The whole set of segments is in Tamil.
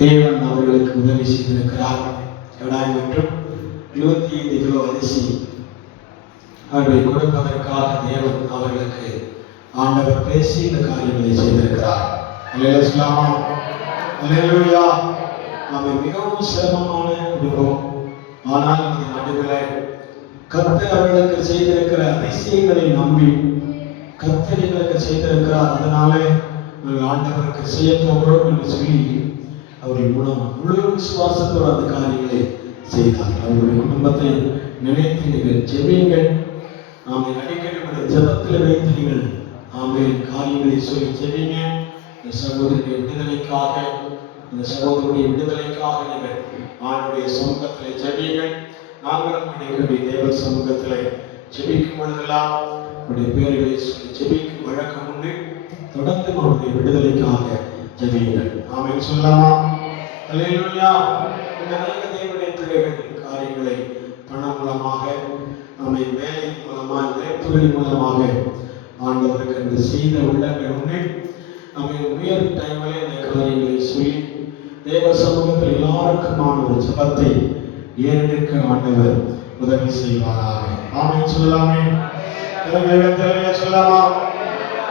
தேவன் அவர்களுக்கு உதவி செய்திருக்கிறார். எடாய் மற்றும் 25 கிலோ அரிசி அவர்களை கொடுப்பதற்காக தேவன் அவர்களுக்கு ஆண்டவர் பேசி இந்த காரியங்களை செய்திருக்கிறார். அல்லேலூயா. நாம மிகவும் சிரமமான குடும்பம். ஆனால் இந்த நடுவில் கர்த்தர் அவர்களுக்கு செய்திருக்கிற அதிசயங்களை நம்பி கர்த்தர் எங்களுக்கு செய்திருக்கிறார். அதனாலே ஆண்டவருக்கு செய்ய போகிறோம் என்று சொல்லி அவர்கள் முழு விசுவாசத்தோடு அந்த காரியங்களை செய்தார். அவருடைய குடும்பத்தை நினைத்து நீங்கள் ஜெபியுங்கள். நாம அடிக்கடி ஜெபத்தில் வைத்து நீங்கள் காரியங்களை சொல்லி ஜெபிங்க. இந்த சகோதரனுடைய விடுதலைக்காக, இந்த சகோதரனுடைய விடுதலைக்காக நீங்கள் ஆண்டுடைய சமூகத்தில் ஜெபியுங்கள். நாங்களும் அடிக்கடி தேவ சமூகத்தில் ஜெபிக்கும் பொழுதெல்லாம் அவருடைய பேர்களை சொல்லி ஜெபிக்கும் வழக்கம் உண்டு. தொடர்ந்து அவருடைய விடுதலைக்காக ஜெபியுங்கள். ஆமென் சொல்லலாமா? அல்லேலூயா. இந்த நல்ல தேவனுடைய பிள்ளைகள் காரியங்களை பணம் மூலமாக, வேலை மூலமாக, இழப்புகளின் மூலமாக ஆண்டவருக்கு அந்த செய்த உள்ளங்கள் உண்டு. உயர் டைமிலே இந்த காரியங்களை சொல்லி தேவ சமூகத்தில் எல்லாருக்குமான ஒரு ஜபத்தை ஏறெடுக்க ஆண்டவர் உதவி செய்வாராக. ஆமென் சொல்லலாமே? சொல்லலாமா?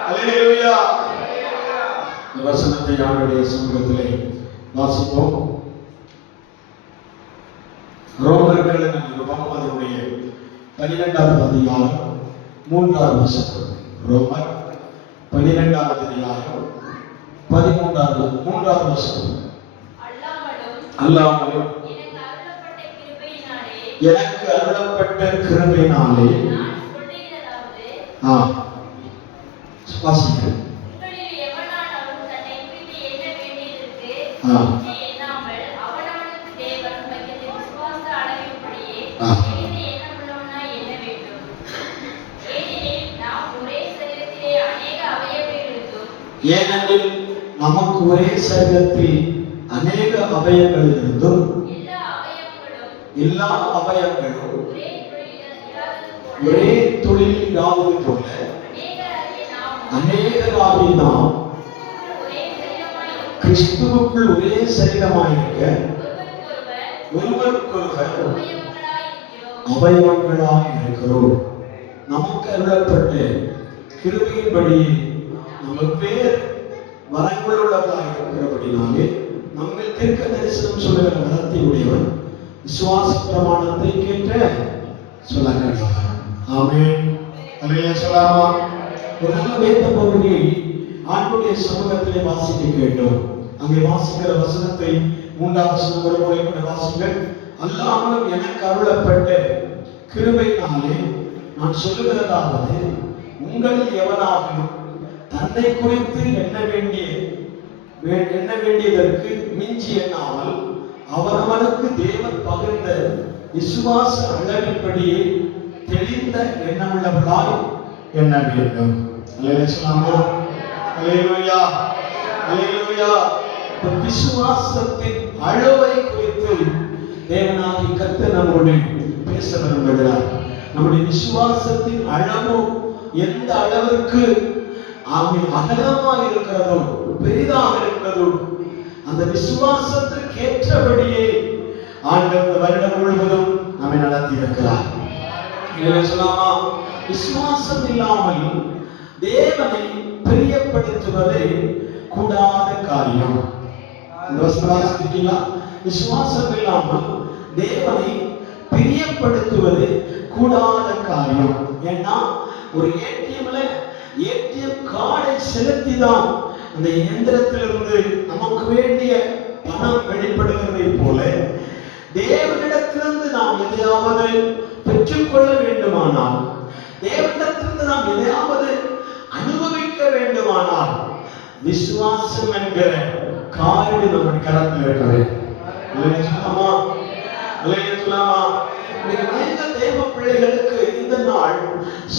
அல்லேலூயா. இந்த வசனத்தை ஆண்டவருடைய சமூகத்திலே வாசிப்போம். ரோமர்களின் நிருபம் அதனுடைய 12வது அதிகாரம் 3வது வசனம். ரோமர் 12வது அதிகாரம் 3வது வசனம். அல்லாமலும் எனக்கு அருளப்பட்ட கிருபையினாலே வாசிக்கிறேன். ஏனெனில் நமக்கு ஒரே சரீரத்தில் அநேக அவயங்கள் இருந்தும் எல்லா அவயங்களும் ஒரே தொழில் இல்லாதது போல அநேகராகிய நாம் கிறிஸ்துவுக்குள் ஒரே சரீரமாயிருக்க ஒருவருக்கொருவர் அவயவங்களாய் இருக்கிறோம். நமக்கு அருளப்பட்ட கிருபையின்படி நம்ம பேர் வரங்கள் உள்ளவர்களாக இருக்கிறபடினாலே நம்மில் தீர்க்க தரிசனம் சொல்லுகிற வரத்தை உடையவன் விசுவாச பிரமாணத்தை கேட்ட சொல்லலாம். ஆமென். அல்லேலூயா சொல்லலாமா? ஒரு நல்ல வேத பகுதியை ஆண்டவருடைய சமூகத்திலே வாசிக்க கேட்டோம். அங்கே வாசிக்கிற வசனத்தை 3வது வசனம் ஒரு முறை கூட வாசிங்கள். அல்லாமலும் எனக்கு அருளப்பட்ட கிருபையினாலே நான் சொல்லுகிறதாவது, உங்களில் எவனாகிலும் தன்னை குறித்து எண்ண வேண்டியதற்கு மிஞ்சி எண்ணாமல் அவனவனுக்கு தேவன் பகிர்ந்த விசுவாச அளவின்படியே தெளிந்த எண்ணமுள்ளவர்களாய் எண்ண வேண்டும். அல்லேலூயா. அல்லேலூயா. விசுவாசத்தின் அளவை குறித்து தேவனாகிய கர்த்தர் நம்மோடு பேச விரும்புகிறார். நம்முடைய விசுவாசத்தின் அளவு எந்த அளவிற்கு அகலமாக இருக்கிறதோ, பெரிதாக இருக்கிறதோ, அந்த விசுவாசத்திற்கு ஏற்றபடியே ஆண்டவர் வருடம் முழுவதும் நம்மை நடத்தி இருக்கிறார். விசுவாசம் இல்லாமல் தேவனை பிரியப்படுத்துவது கூடாத காரியம். விசுவாசம் இல்லாமல் தேவனை பிரியப்படுத்துவது கூடாத காரியம். ஏன்னா ஒரு ஏடிஎம் கார்டை செலுத்திதான் அந்த இயந்திரத்திலிருந்து நமக்கு வேண்டிய பணம் வெளிப்படுகிறதை போல தேவனிடத்திலிருந்து நாம் எதையாவது பெற்றுக்கொள்ள வேண்டுமானால், தேவனிடத்திலிருந்து நாம் எதையாவது அனுபவிக்க வேண்டுமானால் விசுவாசம் என்கிற காரியம் நம்முடைய கரத்தில் இருக்கிறது. தேவ பிள்ளைகளுக்கு இந்த நாள்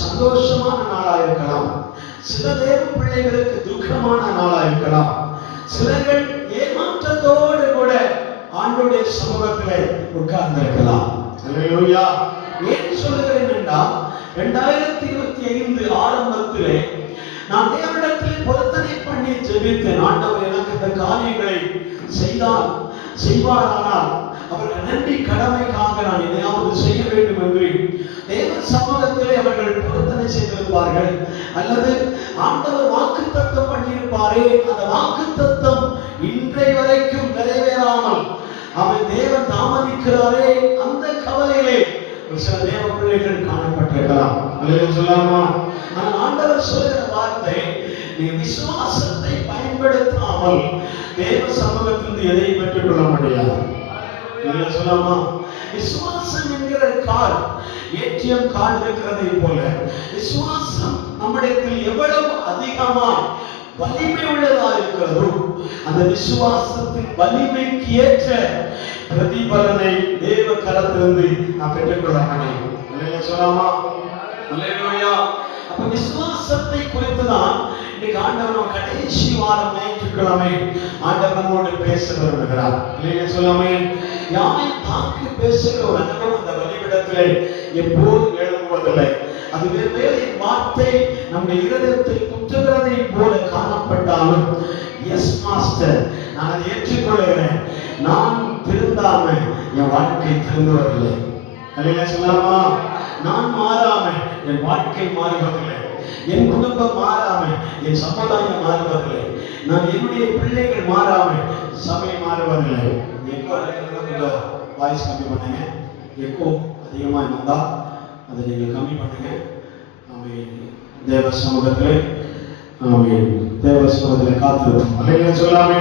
சந்தோஷமான நாளா இருக்கலாம். சில தேவ பிள்ளைகளுக்கு துக்கமான நாளா இருக்கலாம். சிலர்கள் ஏமாற்றத்தோடு கூட ஆண்டவருடைய சமூகத்திலே உட்கார்ந்திருக்கலாம். அல்லேலூயா. ஏன் சொல்லுகிறேன் என்றால் 2025 ஆரம்பத்திலே நான் தேவனிடத்தில் பொருத்தனை பண்ணி ஜெபித்தேன். ஆண்டவர் எனக்கு இந்த காரியங்களை செய்வாரானால் அவர்கள் நன்றி கடமைக்காக நான் எதையாவது செய்ய வேண்டும் என்று தேவ சமூகத்திலே அவர்கள் பிரார்த்தனை செய்திருப்பார்கள். அல்லது ஆண்டவர் வாக்குத்தத்தம் பண்ணியிருப்பாரே, அந்த வாக்குத்தத்தம் இன்றைய வரைக்கும் நிறைவேறாமல் அவன் தேவன் தாமதிக்கிறாரே, அந்த கவலையிலே சில தேவ பிள்ளைகள் காணப்பட்டிருக்கலாம். அல்லேலூயா சொல்லாமா? ஆனால் ஆண்டவர் சொல்லுகிற வார்த்தை, நீ விசுவாசத்தை பயன்படுத்தாமல் தேவ சமூகத்திலிருந்து எதையும் பெற்றுக்கொள்ள முடியாது. அல்லேலூயா சொல்லாமா? விசுவாசம் என்கிற கால் ஏடிஎம் கார்டு இருக்கிறதை போல விசுவாசம் நம்மிடத்தில் எவ்வளவு அதிகமாய் வலிமை உள்ளதா இருக்கிறதோ, அந்த விசுவாசத்தின் வலிமைக்கு ஏற்ற பிரதிபலனை தேவ கரத்திலிருந்து நாம் பெற்றுக்கொள்ள முடியும். அல்லேலூயா சொல்லாமா? அல்லேலூயா. அப்ப விசுவாசத்தை குறித்துதான் இன்னைக்கு ஆண்டவர் கடைசி வாரம் ஞாயிற்றுக்கிழமை ஆண்டவர் நம்மோடு பேச விரும்புகிறார். அல்லேலூயா சொல்லாமே? யாரை தாக்கி பேசுகிற ஒரு அனுபவம் அந்த வழிவிடத்திலே எப்போதும் எழும்புவதில்லை. அது வேறு வார்த்தை நம்முடைய இருதயத்தை குத்துகிறதை போல காணப்பட்டாலும், எஸ் மாஸ்டர், நான் அதை ஏற்றுக்கொள்கிறேன், நான் திருந்தாம என் வாழ்க்கை திருந்துவதில்லை. அல்லேலூயா சொல்லாமா? நான் மாறாம என் வாழ்க்கை மாறுவதில்லை, என் குடும்பம் மாறாம என் சமுதாயம் மாறுவதில்லை, நான் என்னுடைய பிள்ளைகள் மாறாம சபை மாறுவதில்லை. வாய்ஸ் கம்மி பண்ணுங்க, எக்கோ அதிகமாக இருந்தா அதை நீங்கள் கம்மி பண்ணுங்க. தேவ சமூகத்திலே தேவ சமூகத்திலே காத்திருப்போம். அல்லேலூயா சொல்லாமே?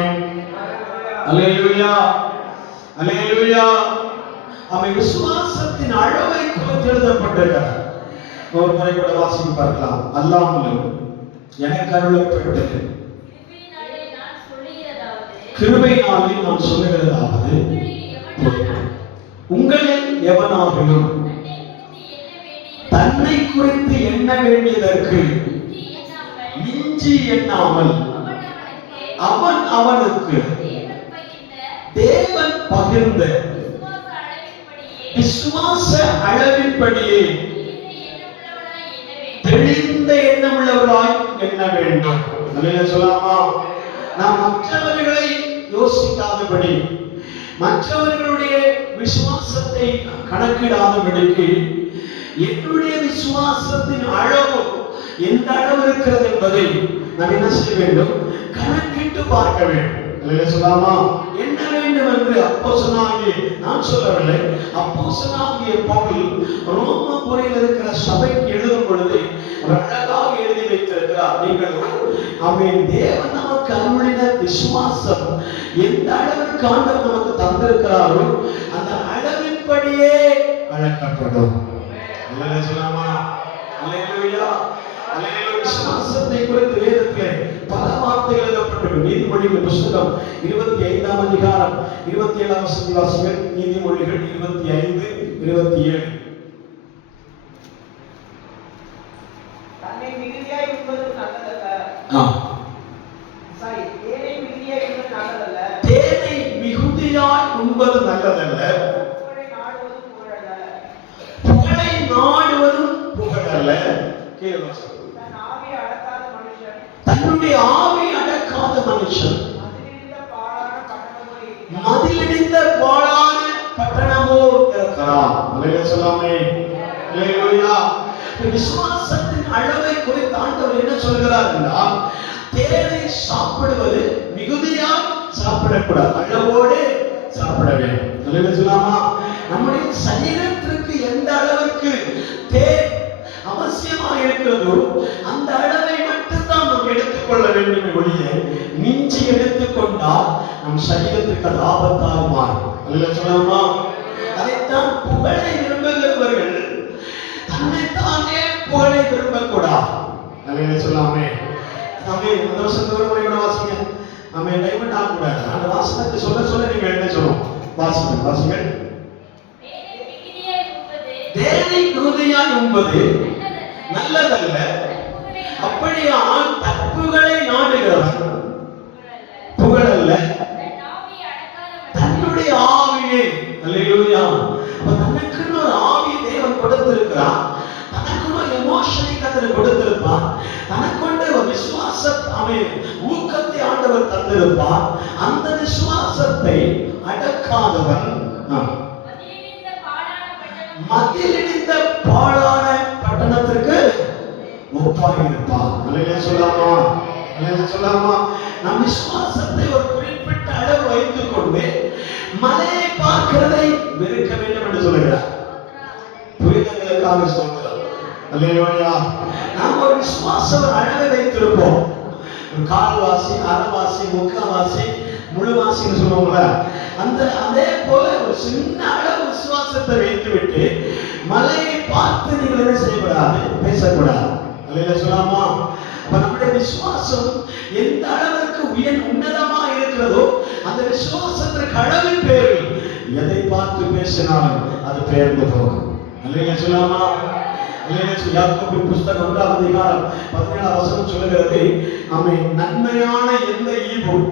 அல்லேலூயா, அல்லேலூயா. அவன் விசுவாசத்தின் அளவை குறித்து எழுதப்பட்டிருக்கிறார். ஒரு முறை கூட வாசித்து பார்க்கலாம். அல்லாமலும் எனக்கு அருளப்பட்டது கிருபையினாலே நான் சொல்லுகிறதாவது, உங்களில் எவனாகிலும் தன்னை குறித்து எண்ண வேண்டியதற்கு மிஞ்சி எண்ணாமல் அவன் அவனுக்கு தேவன் பகிர்ந்த விசுவாச அளவின்படியே தெளிந்த எண்ணமுள்ளவராய் எண்ண வேண்டும். அல்லேலூயா சொல்லாமா? நாம் மற்றவர்களை யோசிக்காதபடி, மற்றவர்களுடைய விசுவாசத்தை கணக்கிடாதபடிக்கு, என்னுடைய விசுவாசத்தின் அளவு எந்த அளவு இருக்கிறது என்பதை நாம் என்ன செய்ய வேண்டும்? கணக்கிட்டு பார்க்க வேண்டும். அல்லேலூயா சொல்லாமா? என்ன வேண்டும் என்று அப்போஸ்தலனாகிய நான் சொல்லவில்லை, அப்போஸ்தலனாகிய பவுல் ரோமாபுரியில் இருக்கிற சபைக்கு எழுதும் பொழுது அழகாக எழுதி வைத்திருக்கிறார். நீங்கள் ஆமென், தேவன் நமக்கு அருளின விசுவாசம் எந்த அளவிற்கு ஆண்டவர் நமக்கு தந்திருக்கிறாரோ அந்த அளவின்படியே அழைக்கப்படும். அல்லேலூயா சொல்லாமா? அல்லேலூயா, அல்லேலூயா. விசுவாசத்தை குறித்து வேதத்திலே பல வார்த்தைகள் எழுதப்பட்டிருக்கு. நீதிமொழிகள் புத்தகம் 25ஆம் அதிகாரம் 27ஆம் வசனத்தை வாசிங்கள். நீதிமொழிகள் 25:27. தன்னை மிகுதியாய் உண்பது நல்லதல்ல. தேனை மிகுதியாய் உண்பது நல்லதல்ல. தேனை மிகுதியாய் உண்பது நல்லதல்ல. புகழை நாடுவதும் புகழல்ல. தன்னுடைய ஆவி அடக்காத மனுஷன் மதிலிடிந்த பாழான பட்டணமோ இருக்கிறான். அல்லேலூயா சொல்லாமே? அல்லேலூயா. விசுவாசத்தின் அளவை குறித்து ஆண்டவர் என்ன சொல்கிறார் என்றால், தேனை சாப்பிடுவது மிகுதியா சாப்பிடக்கூடாது, அளவோடு சாப்பிட வேண்டும். அல்லேலூயா சொல்லாமா? நம்முடைய சரீரத்திற்கு எந்த அளவுக்கு தேன் அவசியமாக இருக்கிறதோ அந்த அளவை மட்டும்தான் நாம் எடுத்துக்கொள்ள வேண்டும். ஒழிய மிஞ்சி எடுத்துக்கொண்டால் நம் சரீரத்துக்கு அது ஆபத்தாக மாறும். அல்லேலூயா சொல்லாமா? அதைத்தான் புகழை விரும்புகிறவர்கள் தன்னைத்தானே புகழை விரும்பக்கூடாது. அல்லேலூயா சொல்லாமே? நாமே அந்த வசனத்தை ஒரு முறை கூட வாசிங்க. நாமே டைவர்ட் ஆகக்கூடாது. அந்த வாசனத்தை சொல்ல சொல்ல நீங்க என்ன சொல்லணும்? வாசிங்க, வாசிங்க. தேனை மிகுதியாய் உண்பது நல்லதல்ல. அப்படியானால் தப்புகளை நாடுகிறவன் புகழல்ல, தன்னுடைய ஆவியை. அல்லேலூயா. அப்ப தனக்குன்னு ஒரு ஆவியை தேவன் கொடுத்திருக்கிறார், தனக்குன்னு ஒரு எமோஷனை கர்த்தர் கொடுத்திருப்பார், தனக்கொண்டு ஒரு விசுவாச ஊக்கத்தை ஆண்டவர் தந்திருப்பார். அந்த விசுவாசத்தை அடக்காதவன் மதிலிடிந்த பாழான பட்டணத்திற்கு ஒப்பாக இருப்பான். அல்லேலூயா சொல்லாமா? அல்லேலூயா சொல்லாமா? நம் விசுவாசத்தை ஒரு குறிப்பிட்ட அளவு வைத்துக் கொண்டு மலையை பார்க்கிறதை வெறுக்க வேண்டும் என்று சொல்லுகிறார். புரிதங்களுக்காக சொல்கிறார். அல்லேலூயா. நாம் ஒரு விசுவாச அளவை வைத்திருப்போம். ஒரு கால்வாசி, அரைவாசி, முக்காவாசி, முழுவாசின்னு சொல்லுவோம்ல, அந்த அதே போல ஒரு சின்ன அளவு விசுவாசத்தை வைத்துவிட்டு மலையை பார்த்து நீங்கள் என்ன செய்யக்கூடாது, பேசக்கூடாது. அல்லேலூயா சொல்லாமா? அப்ப நம்முடைய விசுவாசம் எந்த அளவிற்கு உன்னதமா இருக்கிறதோ அந்த விசுவாசத்திற்கு அளவின் பேரில் எதை பார்த்து பேசினாலும் அது பெயர்ந்து போகும். அல்லேலூயா சொல்லாமா? யாக்கோபின் புஸ்தகம் 1ஆம் அதிகாரம் 17ஆம் வசனம் சொல்லுகிறது, ஆமென், நன்மையான எந்த ஈவும்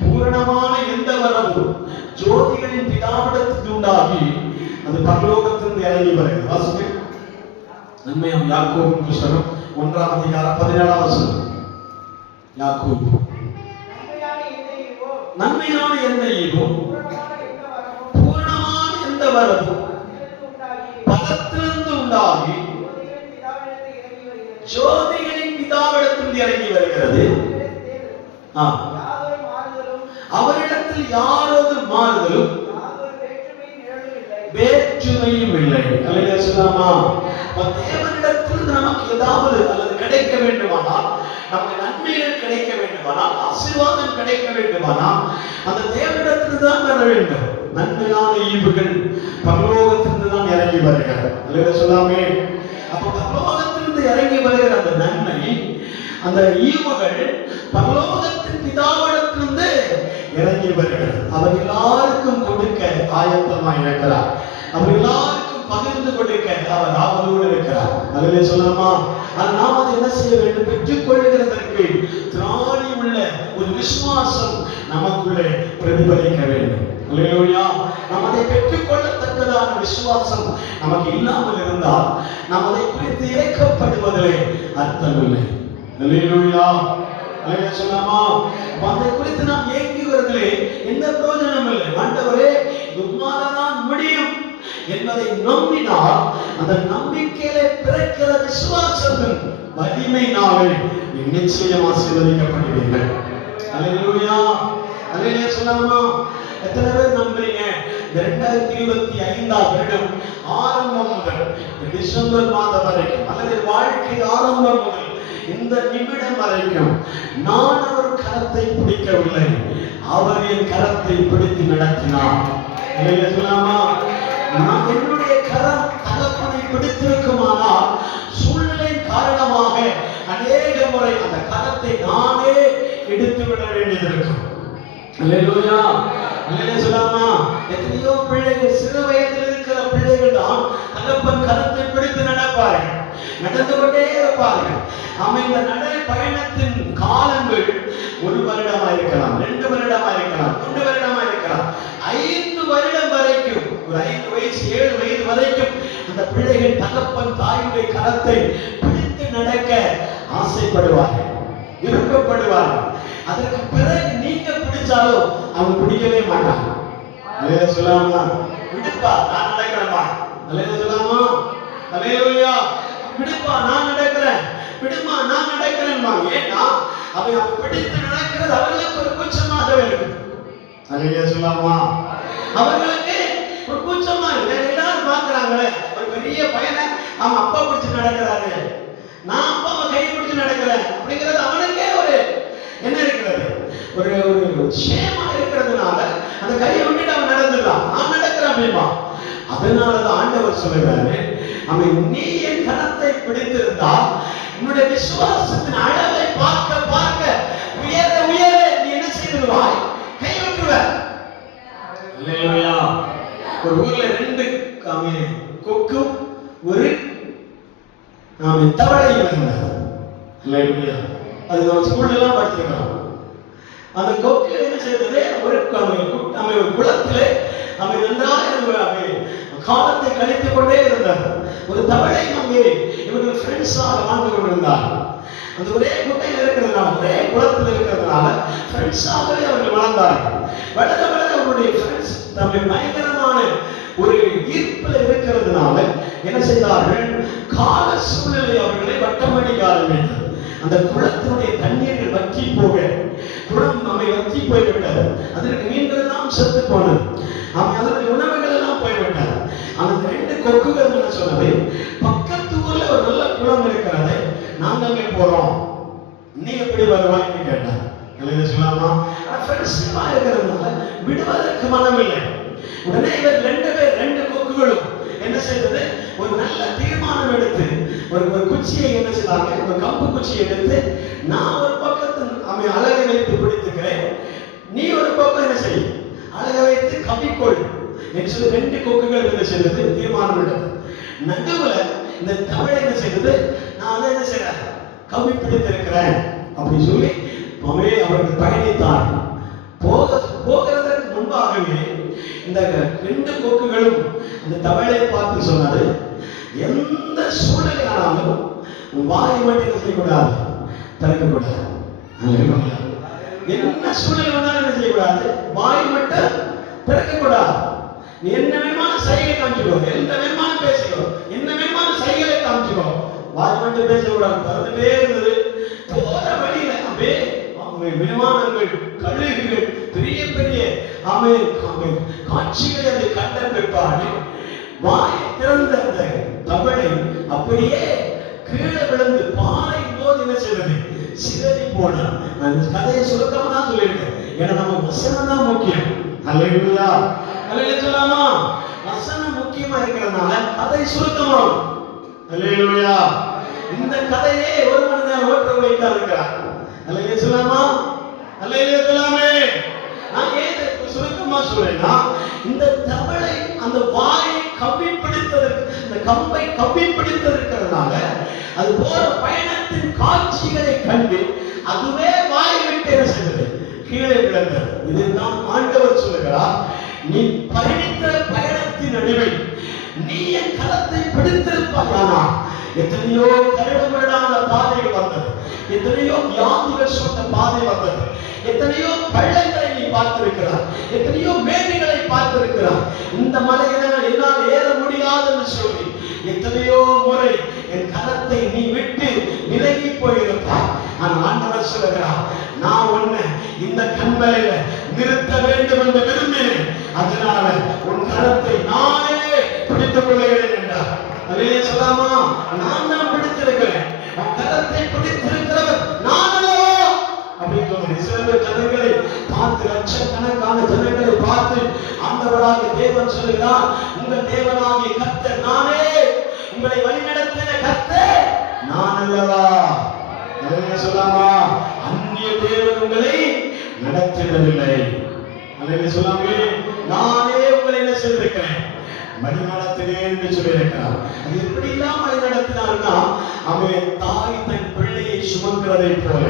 பூரணமான எந்த வரமும் ஜோதிகளின் பிதாவிடத்தில் உண்டாகி அது பரலோகத்திலிருந்து இறங்கி வருகிறது. வாசிங்க. நன்மையான யாக்கோபின் புஸ்தகம் 1ஆம் அதிகாரம் 17ஆம் வசனம். யாக்கோபு, நன்மையான எந்த ஈவும் பூரணமான எந்த வரமும் பலத்திலிருந்து உண்டாகி ஜோதிகளின் பிதாவிடத்தில் இறங்கி வருகிறது. அவரிடத்தில் யாரொரு மாறுதலும் வேற்றுமையும் இல்லை. அல்லேலூயா சொல்லாமா? தேவனிடத்தில் நமக்கு ஏதாவது அல்லது கிடைக்க வேண்டுமானால், நமக்கு நன்மைகள் கிடைக்க வேண்டுமானால், ஆசீர்வாதம் கிடைக்க வேண்டுமானால் அந்த தேவனிடத்தில் தான் வர வேண்டும். நன்மையான ஈவுகள் பரலோகத்திலிருந்து தான் இறங்கி வருகிறது. அல்லேலூயா சொல்லாமே? அப்ப பரலோகத்திலிருந்து இறங்கி வருகிற அந்த நன்மை, அந்த ஈவுகள் பரலோகத்தின் பிதாவிடத்திலிருந்து இறங்கி வருகிறது. அவர் எல்லாருக்கும் கொடுக்க ஆயத்தமாய் இருக்கிறார். அவர் எல்லாருக்கும் பகிர்ந்து கொடுக்க அவர் ஆவலோடு இருக்கிறார். அல்லேலூயா சொல்லாமா? நாம் அதை என்ன செய்ய வேண்டும்? பெற்றுக் கொள்கிறதற்கு திராணி உள்ள ஒரு விசுவாசம் நமக்குள்ளே பிரதிபலிக்க வேண்டும். அல்லேலூயா. நாம் அதை பெற்றுக் கொள்ளத்தக்கதான விசுவாசம் நமக்கு இல்லாமல் இருந்தால் நாம் அதை குறித்து ஏக்கப்படுவதிலே அர்த்தமில்லை. அல்லேலூயா. அல்லேலூயா சொல்லாமா? அதை குறித்து நாம் ஏங்குவதிலே எந்த பிரயோஜனம் இல்லை. ஆண்டவரே, உம்மால்தான் முடியும் என்பதை நம்பினால் அந்த நம்பிக்கையிலே பிறக்கிற விசுவாசத்தின் வலிமையினாலே நிச்சயம் ஆசீர்வதிக்கப்படுவீர்கள். அல்லேலூயா. அல்லேலூயா சொல்லாமா? எத்தனை பேர் நம்புறீங்க? 2025ஆம் வருடம் ஆரம்பம் முதல் டிசம்பர் மாதம் வரைக்கும் அல்லது வாழ்க்கை ஆரம்பம் முதல் இந்த நிமிடம் வரைக்கும் நான் அவர் கரத்தை பிடிக்கவில்லை, அவர் என் கரத்தை பிடித்து நடத்தினார். சொல்லாமா? நான் என்னுடைய கரம் தகப்பனை பிடித்திருக்குமானால் சூழ்நிலை காரணமாக அநேக முறை அந்த கரத்தை நானே எடுத்து விட வேண்டியதிருக்கும். அல்லேலூயா. அல்லேலூயா சொல்லாமா? எத்தனையோ பிள்ளைகள் சிறு வயதில் இருக்கிற பிள்ளைகள் தான் தகப்பன் கரத்தை பிடித்து நடப்பார்கள், நடந்து கொண்டே இருப்பார்கள். இந்த நடை பயணத்தின் காலங்கள் 1 வருடமா இருக்கலாம், 2 வருடமா இருக்கலாம், 3 வருடமா இருக்கலாம், 5 வருடம் வரைக்கும், ஒரு 5 வயசு 7 வயது வரைக்கும் அந்த பிள்ளைகள் தகப்பன் தாயுடைய கரத்தை பிடித்து நடக்க ஆசைப்படுவார்கள், விருப்பப்படுவார்கள். அதற்கு பிறகு நீங்க பிடிச்சாலும் அவன் பிடிக்கவே மாட்டான். அல்லேலூயா சொல்லாமா? விடுப்பா, நான் நடக்கிறேன்மா. அல்லேலூயா சொல்லாமா? அல்லேலூயா. விடுப்பா, நான் நடக்கிறேன், விடுமா, நான் நடக்கிறேன்மா. ஏன்னா அவன் பிடித்து நடக்கிறது அவர்களுக்கு ஒரு கூச்சமாக இருக்கும். அல்லேலூயா சொல்லாமா? அவர்களுக்கு ஒரு கூச்சமா இல்லை. எல்லாரும் பார்க்கிறாங்களே, ஒரு பெரிய பையனை அவன் அப்பா பிடிச்சு நடக்கிறாரு, நான் அப்பாவை கை பிடிச்சு நடக்கிறேன் அப்படிங்கிறது அவனுக்கே ஒரு என்ன இருக்கிறது, ஒரு சேமா இருக்கிறதுனால அந்த கையை விட்டுட்டு அவன் நடந்துடலாம், நான் நடக்கிறேன் அப்படிமா. அதனாலதான் ஆண்டவர் சொல்லுகிறாரு, அவன் நீ என் கரத்தை பிடித்திருந்தால் உன்னுடைய விசுவாசத்தின் அளவை பார்க்க பார்க்க உயர உயர நீ என்ன செய்திருவாய், கை விட்டுருவ. அல்லேலூயா. ஒரு ஊர்ல 2 கொக்கும் ஒரு தவளை இருந்தார். அல்லேலூயா. அது நம்ம ஸ்கூல்ல எல்லாம் படிச்சிருக்கோம். அந்த கொக்கு என்ன செய்தது, ஒரு குளத்திலே அவன் நன்றாக காலத்தை கழித்துக் கொண்டே இருந்தார். ஒரு தவளை அங்கே இவர்கள் ஃப்ரெண்ட்ஸாக வாழ்ந்து கொண்டிருந்தார். அந்த ஒரே குட்டையில் இருக்கிறதுனால, ஒரே குளத்தில் இருக்கிறதுனால ஃப்ரெண்ட்ஸாகவே அவர்கள் வளர்ந்தார்கள். வளர வளர அவருடைய ஃப்ரெண்ட்ஸ் தம்மில் பயங்கரமான ஒரு ஈர்ப்பில் இருக்கிறதுனால என்ன செய்தார்கள்? கால சூழ்நிலை அவர்களை வட்டமடிக்க ஆரம்பித்தது. அந்த குளத்தினுடைய தண்ணீர்கள் வற்றி போக, குளம் நம்மை வற்றி போய்விட்டது. அதற்கு மீன்கள் எல்லாம் செத்து போனது. அதனுடைய உணவுகள் எல்லாம் போய்விட்டது. ஆனால் அந்த 2 கொக்குகள் என்ன சொன்னது? பக்கத்து ஊர்ல ஒரு நல்ல குளம் இருக்கிறது, நாங்க அங்கே போறோம், நீ எப்படி வருவாய்ன்னு கேட்டார். சொல்லலாமா? ஃப்ரெண்ட்ஸா இருக்கிறதுனால விடுவதற்கு மனமில்லை. உடனே இவர் 2 கொக்குகளும் என்ன செய்தது? ஒரு நல்ல தீர்மானம் எடுத்து ஒரு குச்சியை என்ன செய்தாங்க? ஒரு கம்பு குச்சியை எடுத்து, நான் ஒரு பக்கத்து அவன் அழகை வைத்து பிடித்துக்கிறேன், நீ ஒரு பக்கம் என்ன செய், அழகை வைத்து கவிக்கொள் என்று சொல்லி 2 கொக்குகள் என்ன செய்தது? தீர்மானம் எடுத்தது. நடுவுல இந்த தவளை என்ன செய்தது? நான் அதை என்ன செய்யறேன்? கவி பிடித்திருக்கிறேன் அப்படின்னு சொல்லி அவர்கள் பயணித்தார். போகிறதற்கு முன்பாகவே இந்த 2 கொக்குகளும் அந்த தவளை பார்த்து சொன்னது, எந்த சூழ்நிலை ஆனாலும் வாய் மட்டும் என்ன செய்யக்கூடாது? திறக்கக்கூடாது. என்ன சூழ்நிலை வந்தாலும் என்ன செய்யக்கூடாது? வாய் மட்டும் திறக்கக்கூடாது. நீ என்ன வேணுமான சைகை காமிச்சுக்கோ, எந்த வேணுமான பேசிக்கோ, என்ன வேணுமான சைகளை காமிச்சுக்கோ, வாய் மட்டும் பேசக்கூடாது. திறந்துட்டே இருந்தது. போற வழியில விமானங்கள், கழுகுகள், பெரிய பெரிய காட்சிகளை அதை கண்ட பிற்பாடு வாயை திறந்த அந்த தவளை அப்படியே கீழே விழுந்து பாறை போது என்ன செய்வது? சிதறி போன. அந்த கதையை சுருக்கமா தான் சொல்லியிருக்கேன். ஏன்னா நம்ம வசனம் தான் முக்கியம். அல்லேலூயா, அல்லேலூயா சொல்லாமா? வசனம் முக்கியமா இருக்கிறதுனால கதை சுருக்கமாகும். அல்லேலூயா. இந்த கதையே 1 மணி நேரம் ஓட்டுறவங்களை தான் இருக்கிறார். அல்லேலூயா சொல்லாமா? அல்லேலூயா சொல்லாமே. நான் ஏன் சுருக்கமா சொல்றேன்னா, இந்த தவளை அந்த வாயை கவ்வி பிடித்ததற்கு, இந்த கம்பை கவ்வி பிடித்திருக்கிறதுனால அது போற பயணத்தின் காட்சிகளை கண்டு அதுவே வாயை விட்டு என்ன செய்தது? கீழே விழுந்தது. இதுதான் ஆண்டவர் சொல்லுகிறார், நீ பயணித்த பயணத்தின் நடுவில் நீ என் கரத்தை பிடித்திருப்பாயானா, எத்தனையோ கரடுமுரடான பாதைகள் வந்தது, எத்தனையோ வியாதிகள் சொன்ன பாதை வந்தது, எத்தனையோ பள்ளங்களை நீ பார்த்திருக்கிறார், எத்தனையோ மேடுகளை பார்த்திருக்கிறார். இந்த மலையினால் என்னால் ஏற முடியாதுன்னு சொல்லி எத்தனையோ முறை என் கரத்தை நீ விட்டு விலகி போயிருப்பார். ஆனால் ஆண்டவர் சொல்லுகிறார், நான் உன்னை இந்த கண்மலையில நிறுத்த வேண்டும் என்று விரும்பினேன், அதனால உன் கரத்தை நானே பிடித்துக் கொள்கிறேன் என்றார். அதே சொல்லாமா? நான் தான் பிடித்திருக்கிறேன், உன் கரத்தை பிடித்திருக்கிறவர் நான் அல்லவா அப்படின்னு சொல்றேன். இஸ்ரவேல் ஜனங்களை பார்த்து, லட்சக்கணக்கான ஜனங்களை பார்த்து ஆண்டவராகிய தேவன் சொல்லுகிறார், உங்கள் தேவனாகிய கர்த்தர் நானே, உங்களை வழிநடத்தின கர்த்தர் நான் அல்லவா. அதே சொல்லாமா? அந்நிய தேவன் உங்களை நடத்திடவில்லை. அதே சொல்லாமே, நானே உங்களை என்ன செய்திருக்கிறேன்? வழி நடத்தினேன் என்று சொல்லியிருக்கிறார். அது எப்படி எல்லாம் வழி நடத்தினார்னா, அவன் தாய் தன் பிள்ளையை சுமக்கிறதை போல,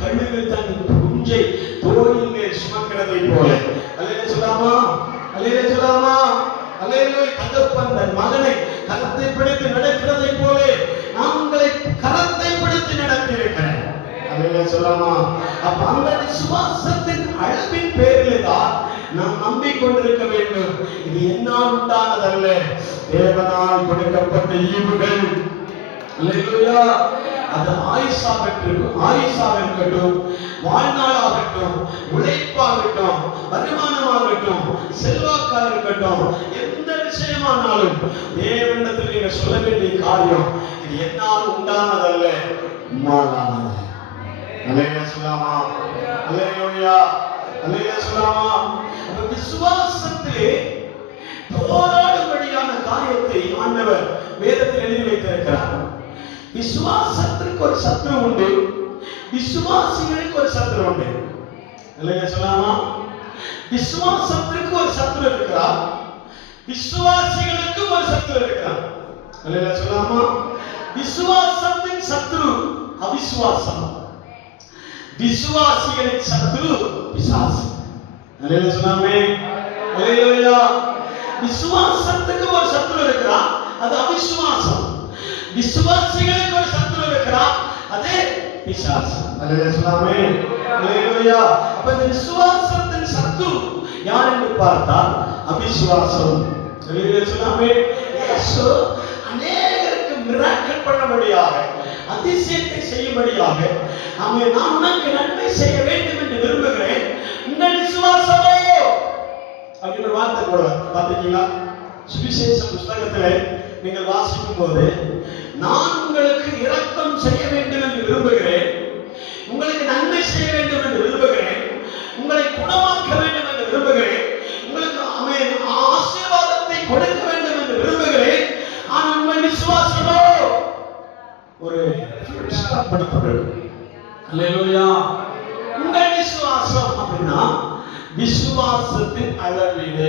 கழுகு தன் குஞ்சை தோளின் மேல் சுமக்கிறதை போல, அல்லேலூயா சொல்லாமா? அல்லேலூயா சொல்லாமா? அல்லேலூயா. தகப்பன் தன் மகனை கரத்தை பிடித்து நடக்கிறதை போல நான் உங்களை கரத்தை பிடித்து நடத்தியிருக்கிறேன். அல்லேலூயா சொல்லாமா? அப்ப அந்த விசுவாசத்தின் அளவின் பேரில் தான் நாம் நம்பிக்கொண்டிருக்க வேண்டும். இது என்னால் உண்டானதல்ல, தேவனால் கொடுக்கப்பட்ட ஈவுகள். அல்லேலூயா. அது ஆயுசாக இருக்கட்டும், வாழ்நாளாகட்டும், உழைப்பாகட்டும், வருமானமாகட்டும், செல்வாக்காக இருக்கட்டும், எந்த விஷயமானாலும் தேவனிடத்தில் நீங்க சொல்ல வேண்டிய காரியம், இது என்னால் உண்டானதல்ல, உம்மாலானது. அல்லேலூயா சொல்லாமா? அல்லேலூயா, அல்லேலூயா சொல்லாமா? அந்த விசுவாசத்திலே போராடும்படியான காரியத்தை ஆண்டவர் வேதத்தில் எழுதி வைத்திருக்கிறார். விசுவாசத்திற்கு ஒரு சத்துரு உண்டு, விசுவாசிகளுக்கு ஒரு சத்துரு உண்டு. இல்லையா சொல்லாமா? விசுவாசத்திற்கு ஒரு சத்துரு இருக்கிறார், விசுவாசிகளுக்கு ஒரு சத்துரு இருக்கிறார். இல்லையா சொல்லாமா? விசுவாசத்தின் சத்துரு அவிசுவாசம், விசுவாசிகளின் சத்துரு பிசாசு. இல்லையா சொல்லாமே? இல்லையா? விசுவாசத்துக்கு ஒரு சத்துரு இருக்கிறார், அது அவிசுவாசம். விசுவாசிகளுக்கு ஒரு சத்துரு இருக்கிறார், அதே பிசாசு. அல்லேலூயா சொல்லாமே. அல்லேலூயா. அப்ப இந்த விசுவாசத்தின் சத்துரு யார் என்று பார்த்தால் அவிசுவாசம். அல்லேலூயா சொல்லாமே. இயேசு அநேகருக்கு மிராக்கிள் பண்ணும்படியாக, அதிசயத்தை செய்யும்படியாக, ஆமென், நான் உனக்கு நன்மை செய்ய வேண்டும் என்று விரும்புகிறேன், உங்கள் விசுவாசமோ அப்படின்ற வார்த்தை போடுவார். பார்த்திருக்கீங்களா? சுவிசேஷ புஸ்தகத்திலே நீங்கள் வாசிக்கும் போது, நான் உங்களுக்கு இரக்கம் செய்ய வேண்டும் என்று விரும்புகிறேன், உங்களுக்கு நன்மை செய்ய வேண்டும் என்று விரும்புகிறேன், உங்களை குணமாக்க வேண்டும் என்று விரும்புகிறேன், உங்களுக்கு ஆமென் ஆசீர்வாதத்தை கொடுக்க வேண்டும் என்று விரும்புகிறேன், ஆனால் உங்கள் விசுவாசமோ ஒரு படுத்தப்படும். அல்லேலூயா. உங்கள் விசுவாசம் அப்படின்னா விசுவாசத்தின் அளவீடு.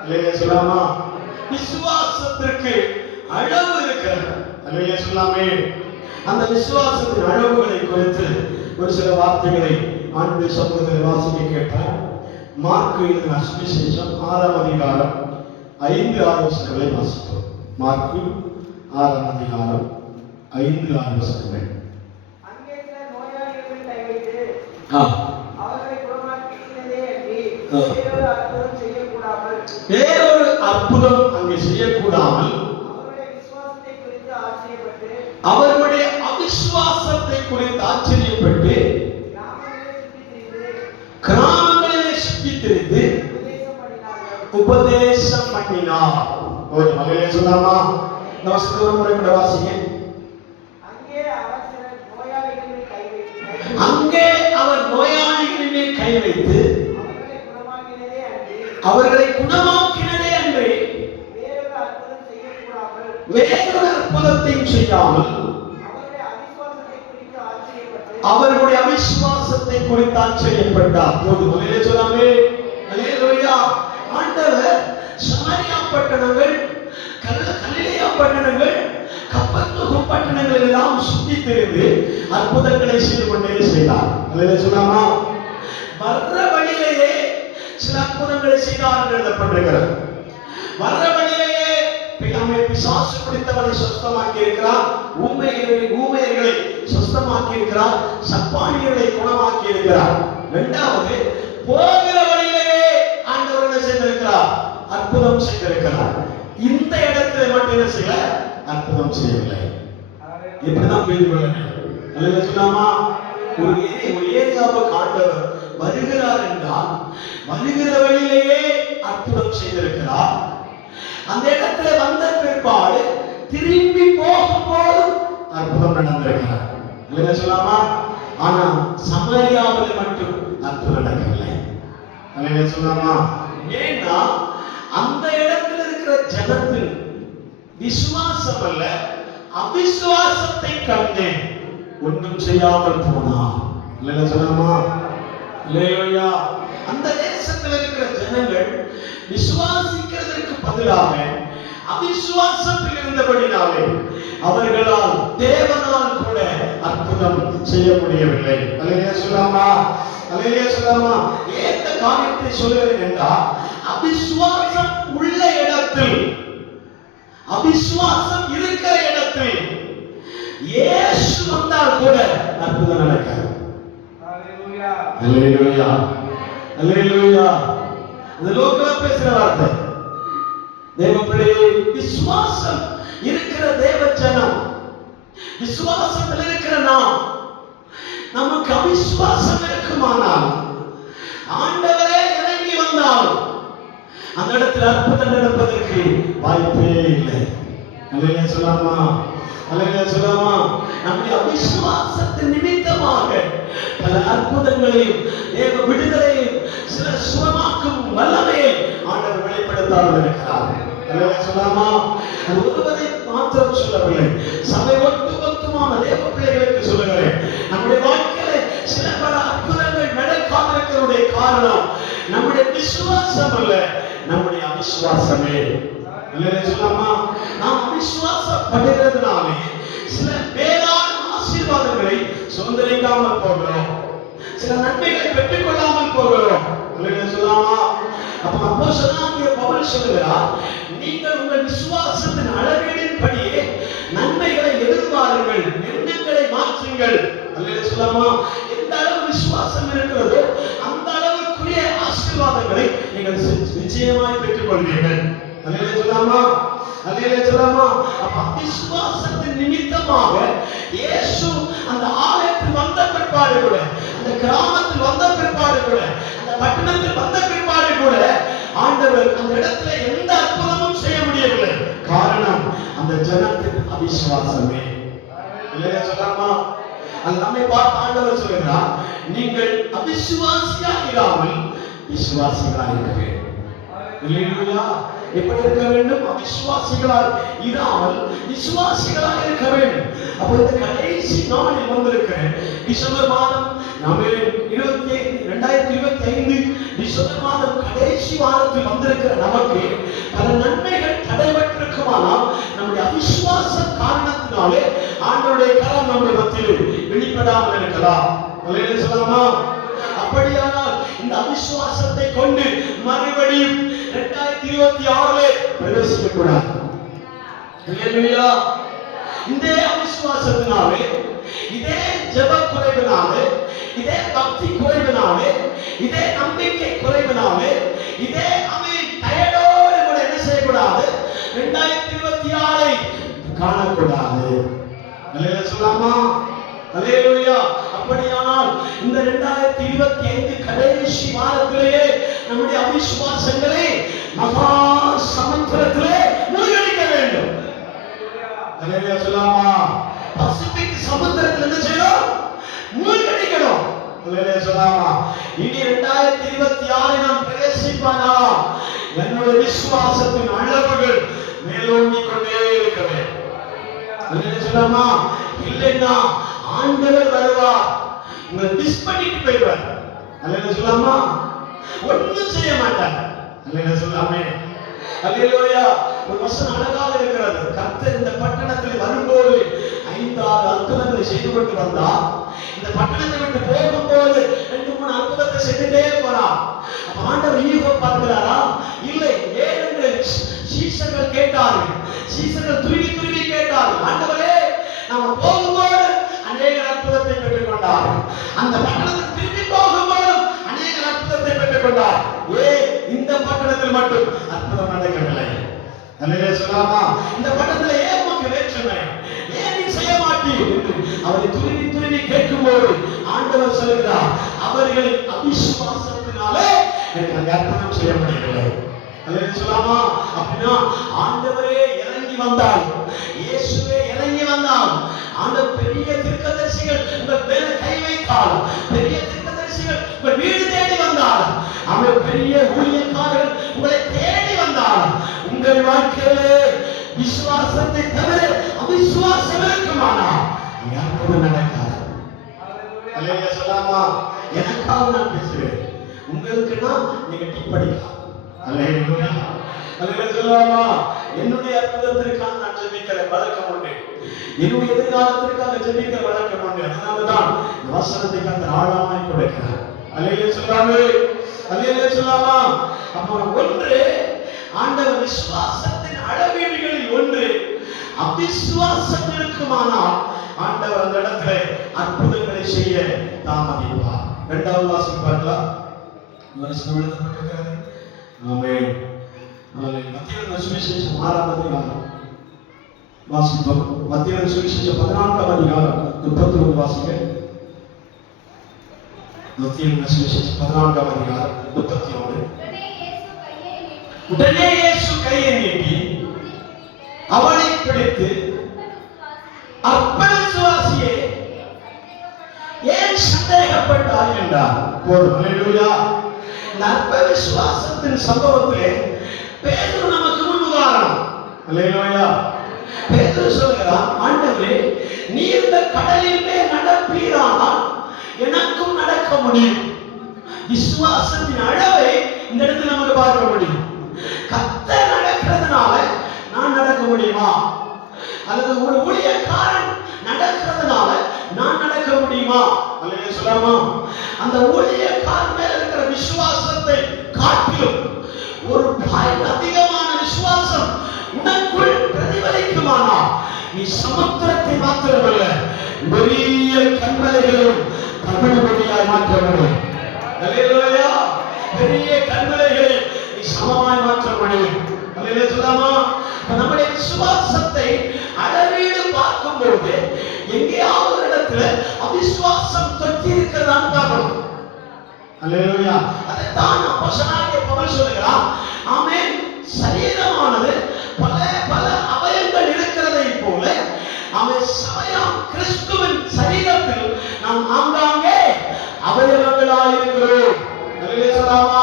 அல்லேலூயா சொல்லாமா. விசுவாசத்திற்கு அளவு இருக்கிறது. அல்லேலூயா சொல்லாமே. அந்த விசுவாசத்தின் அளவுகளை குறித்து ஒரு சில வார்த்தைகளை ஆண்டு சமூகத்தில் வாசிக்க கேட்டார். மார்க்கு எழுதின சுவிசேஷம் 6ஆம் அதிகாரம் 5-6 வசனங்களை வாசித்தோம். மார்க்கு 6ஆம் அதிகாரம் 5-6 வசனங்கள். அங்கே சில நோயாளிகளை கை வைத்து அவர்களை குணமாக்கினதே அன்றி வேறொரு அற்புதம் செய்யக்கூடாமல் வேறொரு அற்புதம் அங்கே செய்யக்கூடாமல் அவர்களுடைய அவிசுவாசத்தை குறித்து ஆச்சரியப்பட்டு கிராமங்களிலே சுற்றி திரிந்து உபதேசம் பண்ணினார். ஒரு மலையிலே சொல்லாமா? நமஸ்காரம் ஒரு முறை கூட வாசிங்க. அங்கே அவர் நோயாளிகளின் மேல் கை வைத்து அவர்களை குணமாக்கினதே அன்றி வேறொரு அற்புதத்தையும் செய்யாமல் அவர்களுடைய அவிசுவாசத்தை குறித்து ஆச்சரியப்பட்டார். முதலிலே சொல்லாமே. அல்லேலூயா. ஆண்டவர் சமாரியா பட்டணங்கள், கலிலேயா பட்டணங்கள், கப்பர்நகூம் பட்டணங்கள் எல்லாம் சுற்றி திரிந்து அற்புதங்களை செய்து கொண்டே செய்தார். அல்லேலூயா சொல்லாமா. வர்ற வழியிலேயே சில அற்புதங்களை செய்தார் என்று எழுதப்பட்டிருக்கிறது. வர்ற வழியிலேயே பிசாசு பிடித்தவனை சுத்தமாக்கி இருக்கிறார், ஊமையர்களை சுத்தமாக்கி இருக்கிறார், சப்பானியர்களை குணமாக்கி இருக்கிறார். இரண்டாவது, போகிற வழியிலேயே ஆண்டவர் என்ன செய்திருக்கிறார்? அற்புதம் செய்திருக்கிறார். இந்த இடத்துல மட்டும் என்ன செய்யல? அற்புதம் செய்யவில்லை. இப்படிதான் புரிந்து கொள்ள வேண்டும். அல்லேலூயா சொல்லாமா. ஒரு ஏரியாவுக்கு ஆண்டவர் வருகிறார் என்றால் வருகிற வழியிலேயே அற்புதம் செய்திருக்கிறார். அந்த இடத்துல வந்த பிற்பாடு திரும்பி போகும்போது அற்புதம் நடந்திருக்கிறார். இல்லையா சொல்லாமா? ஆனா சமாரியாவில் மட்டும் அற்புதம் நடக்கவில்லை. இல்லையா சொல்லாமா? ஏன்னா அந்த இடத்துல இருக்கிற ஜனத்தின் விசுவாசம் அல்ல, அவிசுவாசத்தை கண்டு ஒன்றும் செய்யாமல் போனா. இல்லையா சொல்லாமா? இல்லையா? அந்த தேசத்தில் இருக்கிற ஜனங்கள் விசுவாசிக்கிறதற்கு பதிலாக அவிசுவாசத்தில் இருந்தபடினாலே அவர்களால் தேவனால் கூட அற்புதம் செய்ய முடியவில்லை. அல்லேலூயா சொல்லாமா. அல்லேலூயா சொல்லாமா. எந்த காரியத்தை சொல்கிறேன் என்றால், அவிசுவாசம் உள்ள இடத்தில், அவிசுவாசம் இருக்கிற இடத்தில் இயேசு வந்தால் கூட அற்புதம் நடக்காது. அல்லேலூயா. அல்லேலூயா. அல்லேலூயா. இது லோக்கலா பேசுற வார்த்தை. தேவ பிள்ளையே, விசுவாசம் இருக்கிற தேவ ஜனம், விசுவாசத்தில் இருக்கிற நாம், நமக்கு அவிசுவாசம் இருக்குமானால் ஆண்டவரே இறங்கி வந்தால் அந்த இடத்தில் அற்புதம் நடப்பதற்கு வாய்ப்பே இல்லை. அல்லேலூயா சொல்லாமா. அல்லேலூயா சொல்லாமா. நம்முடைய அவிசுவாசத்தின் நிமித்தமாக பல அற்புதங்களையும் தேவ விடுதலையும் சில சுகமாக்கும் வல்லமையை ஆண்டவர் வெளிப்படுத்தாமல் இருக்கிறார். அல்லேலூயா சொல்லாமா. அது ஒருவரை மாத்திரம் சொல்லவில்லை, சபை ஒட்டுமொத்தமான தேவ பிள்ளைகளுக்கு சொல்லுகிறேன். நம்முடைய வாழ்க்கையில சில பல அற்புதங்கள் நடக்காமல் இருக்கிறதுடைய காரணம் நம்முடைய விசுவாசம் அல்ல, நம்முடைய அவிசுவாசமே. அல்லேலூயா சொல்லாமா. நாம் அவிசுவாசப்படுகிறதுனாலே சில மேலான ஆசீர்வாதங்களை சுதந்திரிக்காமல் போகிறோம், சில நன்மைகளை பெற்றுக் கொள்ளாமல் போகிறோம். அல்லேலூயா சொல்லாமா. அப்ப அப்போஸ்தலனாகிய பவுல் சொல்கிறார், நீங்கள் உங்கள் விசுவாசத்தின் அளவீடின்படியே நன்மைகளை எதிர்பாருங்கள், எண்ணங்களை மாற்றுங்கள். சொல்லாமா? எந்த அளவு விசுவாசம் இருக்கிறதோ அந்த அளவுக்குரிய ஆசீர்வாதங்களை நீங்கள் நிச்சயமாய் பெற்றுக் கொள்வீர்கள். அல்லேலூயா சொல்லாமா? அல்லேலூயா சொல்லாமா? அப்ப விசுவாசத்தின் நிமித்தமாக இயேசு அந்த ஆலயத்தில் வந்த பிற்பாடு கூட, அந்த கிராமத்தில் வந்த பிற்பாடு கூட, அந்த பட்டணத்தில் வந்த பிற்பாடு கூட ஆண்டவர் அந்த இடத்துல எந்த அற்புதமும் செய்ய முடியவில்லை. காரணம் அந்த ஜனத்துக்கு அவிசுவாசமே. இல்லையா சொல்லாமா? அது நம்மை பார்த்து ஆண்டவர் சொல்கிறார், நீங்கள் அவிசுவாசியாக இராமல் விசுவாசிகளாக இருக்க வேண்டும். இல்லையா? எப்படி இருக்க வேண்டும்? அவிசுவாசிகளால் இராமல் விசுவாசிகளாக இருக்க வேண்டும். அப்போ இந்த கடைசி நாளில் வந்திருக்கிறேன். டிசம்பர் மாதம் 2025 டிசம்பர் மாதம் கடைசி வாரத்தில் வந்திருக்கிற நமக்கு பல நன்மைகள் தடைபட்டிருக்குமானால் நம்முடைய அவிசுவாச காரணத்தினாலே ஆண்டவருடைய கரம் நம்முடைய மத்தியில் வெளிப்படாமல் இருக்கலாம். சொல்லலாமா? அப்படியானால் இந்த அவிசுவாசத்தை கொண்டு மறுபடியும் 2026 பிரவேசிக்க கூடாது. இந்த அவிசுவாசத்தினாலே, இதே ஜெப குறைவினாலே, இதே பக்தி குறைவினாலே, இதே நம்பிக்கை குறைவினாலே, இதே டயர்டோடு கூட என்ன செய்யக்கூடாது? 2026 காணக்கூடாது. அல்லேலூயா சொல்லாமா? அல்லேலூயா. அப்படியானால் இந்த 2025 கடைசி வாரத்திலேயே நம்முடைய அவிசுவாசங்களை மகா சமுத்திரத்திலே மூழ்கடிக்க வேண்டும். அல்லேலூயா சொல்லாமா? பசிபிக் சமுத்திரத்தில் என்ன செய்யணும்? மூழ்கடிக்கணும். அல்லேலூயா சொல்லாமா? இனி 2026 நாம் பிரவேசிப்பானா என்னுடைய விசுவாசத்தின் அளவுகள் மேலோங்கிக் கொண்டே இருக்க வேண்டும். அல்லேலூயா சொல்லாமா? இல்லைன்னா ஆண்டவர் வருவார், உங்களை மிஸ் பண்ணிட்டு போயிடுவார். அல்லேலூயா சொல்லாமா? ஒன்றும் செய்ய மாட்டார். அல்லேலூயா சொல்லாமே? அல்லேலூயா. ஒரு வசனம் அழகாக இருக்கிறது. கர்த்தர் இந்த பட்டணத்தில் வரும்போது 5-6 அற்புதங்களை செய்து கொண்டு வந்தார். இந்த பட்டணத்தை விட்டு போகும்போது 2-3 அற்புதத்தை செய்துட்டே போறார். அப்ப ஆண்டவர் ஈகோ பார்க்கிறாரா? இல்லை. ஏனென்று சீசர்கள் கேட்டார்கள். சீசர்கள் துருவி துருவி கேட்டார்கள், ஆண்டவரே நாம போகும்போது அநேக அற்புதத்தை பெற்றுக் கொண்டார்கள், அந்த பட்டணத்தில் திரும்பி போகும்போது அநேக அற்புதத்தை பெற்றுக் கொண்டார். இந்த பட்டணத்தில் மட்டும் அற்புதம் நடக்கவில்லை. அல்லேலூயா சொல்லாமா? இந்த பட்டணத்தில் ஏன் உமக்கு வேற்றுமை? ஏன் நீ செய்ய மாட்டீர் என்று அவரை துருவி துருவி கேட்கும்போது ஆண்டவர் சொல்கிறார், அவர்களின் அவிசுவாசத்தினாலே எனக்கு அந்த அற்புதம் செய்ய முடியவில்லை. அல்லேலூயா சொல்லாமா? அப்படின்னா ஆண்டவரே இறங்கி வந்தார், இயேசுவே இறங்கி வந்தார். ஆண்டவர் பெரிய தீர்க்கதரிசிகள் உங்கள் மேல கை வைத்தார், பெரிய தீர்க்கதரிசிகள் உங்கள் வீடு தேடி வந்தார், அவர் பெரிய ஊழியக்காரர்கள் உங்களை தேடி வந்தார். உங்கள் வாழ்க்கையிலே விசுவாசத்தை தவிர அவிசுவாசம் இருக்குமானா யாருக்கும் நடக்காது. அல்லேலூயா சொல்லாமா? எனக்காக நான் பேசுவேன், உங்களுக்குன்னா நீங்க டிப் படிக்கலாம். அல்லேலூயா. அல்லேலூயா சொல்லாமா? என்னுடைய அற்புதத்திற்காக நான் ஜெபிக்கிற வழக்கம் உண்டு, என்னுடைய எதிர்காலத்திற்காக ஜெபிக்கிற வழக்கம் உண்டு. அதனாலதான் வசனத்தை கர்த்தர் ஆழமாய் கொடுக்கிறார். அல்லேலூயா சொல்லாமே? அல்லேலூயா சொல்லாமா? அப்போ ஒன்று ஆண்டவர் விசுவாசத்தின் அளவீடுகளில் ஒன்று அவிசுவாசம் இருக்குமானால் ஆண்டவர் அந்த இடத்துல அற்புதங்களை செய்ய தாமதிப்பார். இரண்டாவது வாசிப்பு பார்க்கலாம். வசனம் எழுதப்பட்டிருக்கிறது. ஆமென். மத்தேயு சுவிசேஷம் 6ஆம் அதிகாரம் வாசிப்போம். மத்தேயு சுவிசேஷம் 14ஆம் அதிகாரம் 31 வாசிங்க. மத்தேயு சுவிசேஷம் 14ஆம் அதிகாரம் 31. உடனே இயேசு கையை நீட்டி அவனை பிடித்து, அற்ப விசுவாசியே ஏன் சந்தேகப்பட்டாய் என்றார். போதும். அல்லேலூயா. இந்த அற்ப விசுவாசத்தின் சம்பவத்திலே பேதுரு நமக்கு முன் உதாரணம். அல்லேலூயா. பேதுரு சொல்கிறார், ஆண்டவரே நீர் இந்த கடலிலே நடப்பீரானால் எனக்கும் நடக்க முடியும். விசுவாசத்தின் அளவை இந்த இடத்துல நமக்கு பார்க்க முடியும். கர்த்தர் நடக்கிறதுனால நான் நடக்க முடியுமா? அல்லது ஒரு ஊழியக்காரன் நடக்கிறதுனால நான் நடக்க முடியுமா? அல்லேலூயா சொல்லாமா? அந்த ஊழியக்காரன் மேல இருக்கிற விசுவாசத்தை காட்டிலும் ஒரு அதிகமான விசுவாசம் உனக்குள் பிரதிபலிக்குமானா நீ சமுத்திரத்தை மாத்திரமல்ல பெரிய கண்மலைகளும் தவிடுபடியாய் மாற்ற முடியும். அல்லேலூயா. பெரிய கண்மலைகளை நீ சமமாய் மாற்ற முடியும். அல்லேலூயா சொல்லாமா? நம்முடைய விசுவாசத்தை அளவீடு பார்க்கும்போது எங்கேயாவது ஒரு இடத்துல அவிசுவாசம் தொட்டி இருக்கிறதான்னு பார்க்கணும். அல்லேலூயா. அதைத்தான் அப்போஸ்தலனாகிய பவுல் சொல்கிறார். ஆமென். சரீரமானது பல பல அவயங்கள் இருக்கிறதை போல அவன் சபையாம் கிறிஸ்துவின் சரீரத்தில் நாம் ஆங்காங்கே அவயவங்களாய் இருக்கிறோம். அல்லேலூயா சொல்லாமா?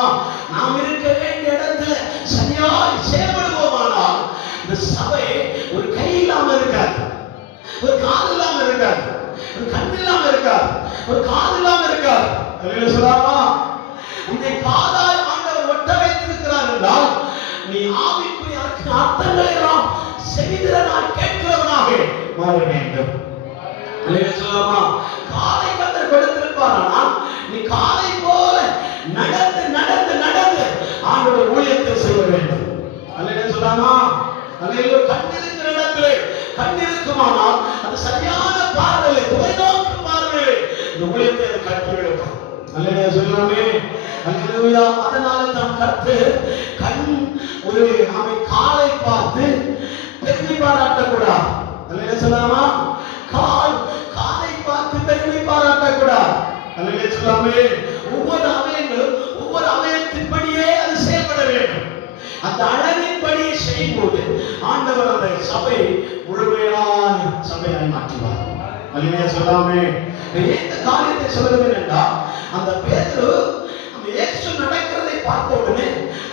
நாம் இருக்க வேண்டிய இடத்துல சரியாய் செயல்படுவோமானால் இந்த சபை ஒரு கை இல்லாம இருக்காது, ஒரு காது இல்லாம இருக்காது, ஒரு கண் இல்லாம இருக்காது, ஒரு காது இல்லாம இருக்காது. அல்லேலூயா சொல்லாமா? உன்னை காதாய் ஆண்டவர் ஒட்ட வைத்திருக்கிறார் என்றால் நீ ஆவிக்குரிய அர்த்தங்களை எல்லாம் செவிதிறனாய் கேட்கிறவனாக மாற வேண்டும். அல்லேலூயா சொல்லாமா? காலை கர்த்தர் கொடுத்திருப்பாரானால் நீ காலை போல நடந்து நடந்து நடந்து ஆண்டவருடைய ஊழியத்தை செய்ய வேண்டும். அல்லேலூயா சொல்லாமா? அல்லேலூயா. கண்ணிருக்கிற இடத்துல கண்ணிருக்குமானால் அது சரியான பார்வையிலே தொலைநோக்கு பார்வையிலே இந்த ஊழியத்தை கட்டி எடுக்கும். அல்லேலூயா சொல்லாமே? அல்லேலூயா. அதனால தான் கர்த்தர் கண் ஒரு அவன் காலை பார்த்து பெருமை பாராட்டக்கூடாது. அல்லேலூயா சொல்லாமா? காலை பார்த்து பெருமை பாராட்டக்கூடாது. அல்லேலூயா சொல்லாமே? ஒவ்வொரு அவயங்களும் ஒவ்வொரு அவயத்தின்படியே அது செயல்பட வேண்டும். அந்த அளவின்படி செய்யும்போது ஆண்டவர் அந்த சபை முழுமையான சபையாய் மாற்றுவார். அல்லேலூயா சொல்லாமே? இந்த காரியத்தை சொல்லுகிறேன் என்றால் அந்த பேதுரு அந்த இயேசு நடக்கிறதை பார்த்த உடனே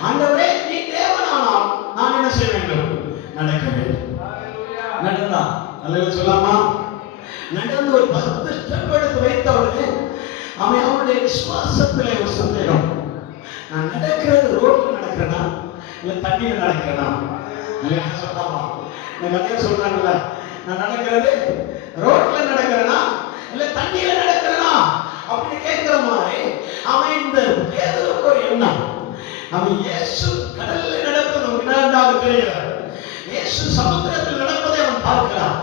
ஆண்டவரே நீ தேவனானால் நான் என்ன செய்ய வேண்டும்? நடக்க வேண்டும். நடந்தா? அல்லேலூயா சொல்லாமா? நடந்து ஒரு 10 ஸ்டெப் எடுத்து வைத்த உடனே அவனுடைய விசுவாசத்திலே ஒரு சந்தேகம். நான் நடக்கிறது ரோட்ல நடக்கிறேனா இல்ல தண்ணியில நடக்கிறேனா? சொல்லாமா? நிறைய சொல்றாங்கல்ல, நான் நடக்கிறது ரோட்ல நடக்கிறேனா இல்ல தண்ணியில நடக்கிறேனா அப்படின்னு கேட்கிற மாதிரி அவன் இந்த பேதுருக்கு ஒரு எண்ணம். அவன் இயேசு கடல்ல நடப்பது இரண்டாவது தெரிகிறார், இயேசு சமுத்திரத்தில் நடப்பதை அவன் பார்க்கிறான்.